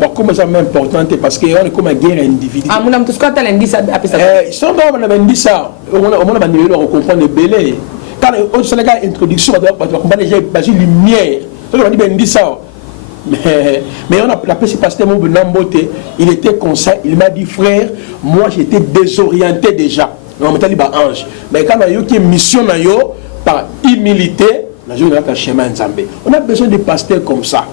Bon, comme c'est important parce qu'on est comme une guerre individuelle. Ah, mon ami, tout ce qu'on a l'indice après ça. Sans on a indice ça, on a niveau on comprend le belé. Quand on se regarde introduction, on va comprendre déjà base lumière. Donc on dit ben dit ça. Mais on a appelé ce pasteur Mbonambote, il était comme ça, il m'a dit frère, moi j'étais désorienté déjà. On m'a dit bah ange. Mais quand on a eu une mission par humilité, on a joué dans un chemin Nzambe. On a besoin de pasteurs comme ça.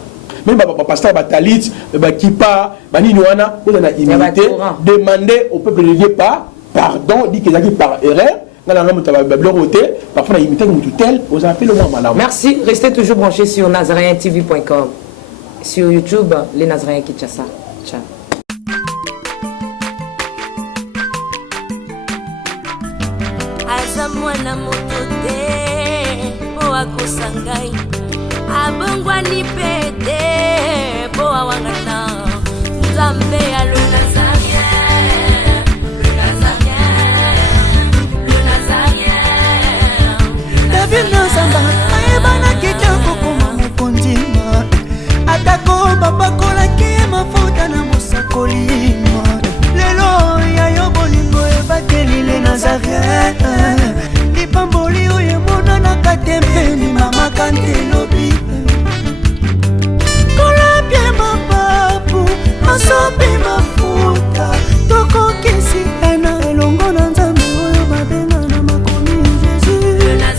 Même pasteur Batalit, Kipa, Maninoana, vous avez humilité, demander au peuple de Dieu pas pardon, dit qu'ils ont dit par erreur. Merci, restez toujours branchés sur nazarientv.com. Sur YouTube, les Nazariens Kinshasa. Ciao. Azamwana motote po akosangai abongwani pete po awangana Nzambe alona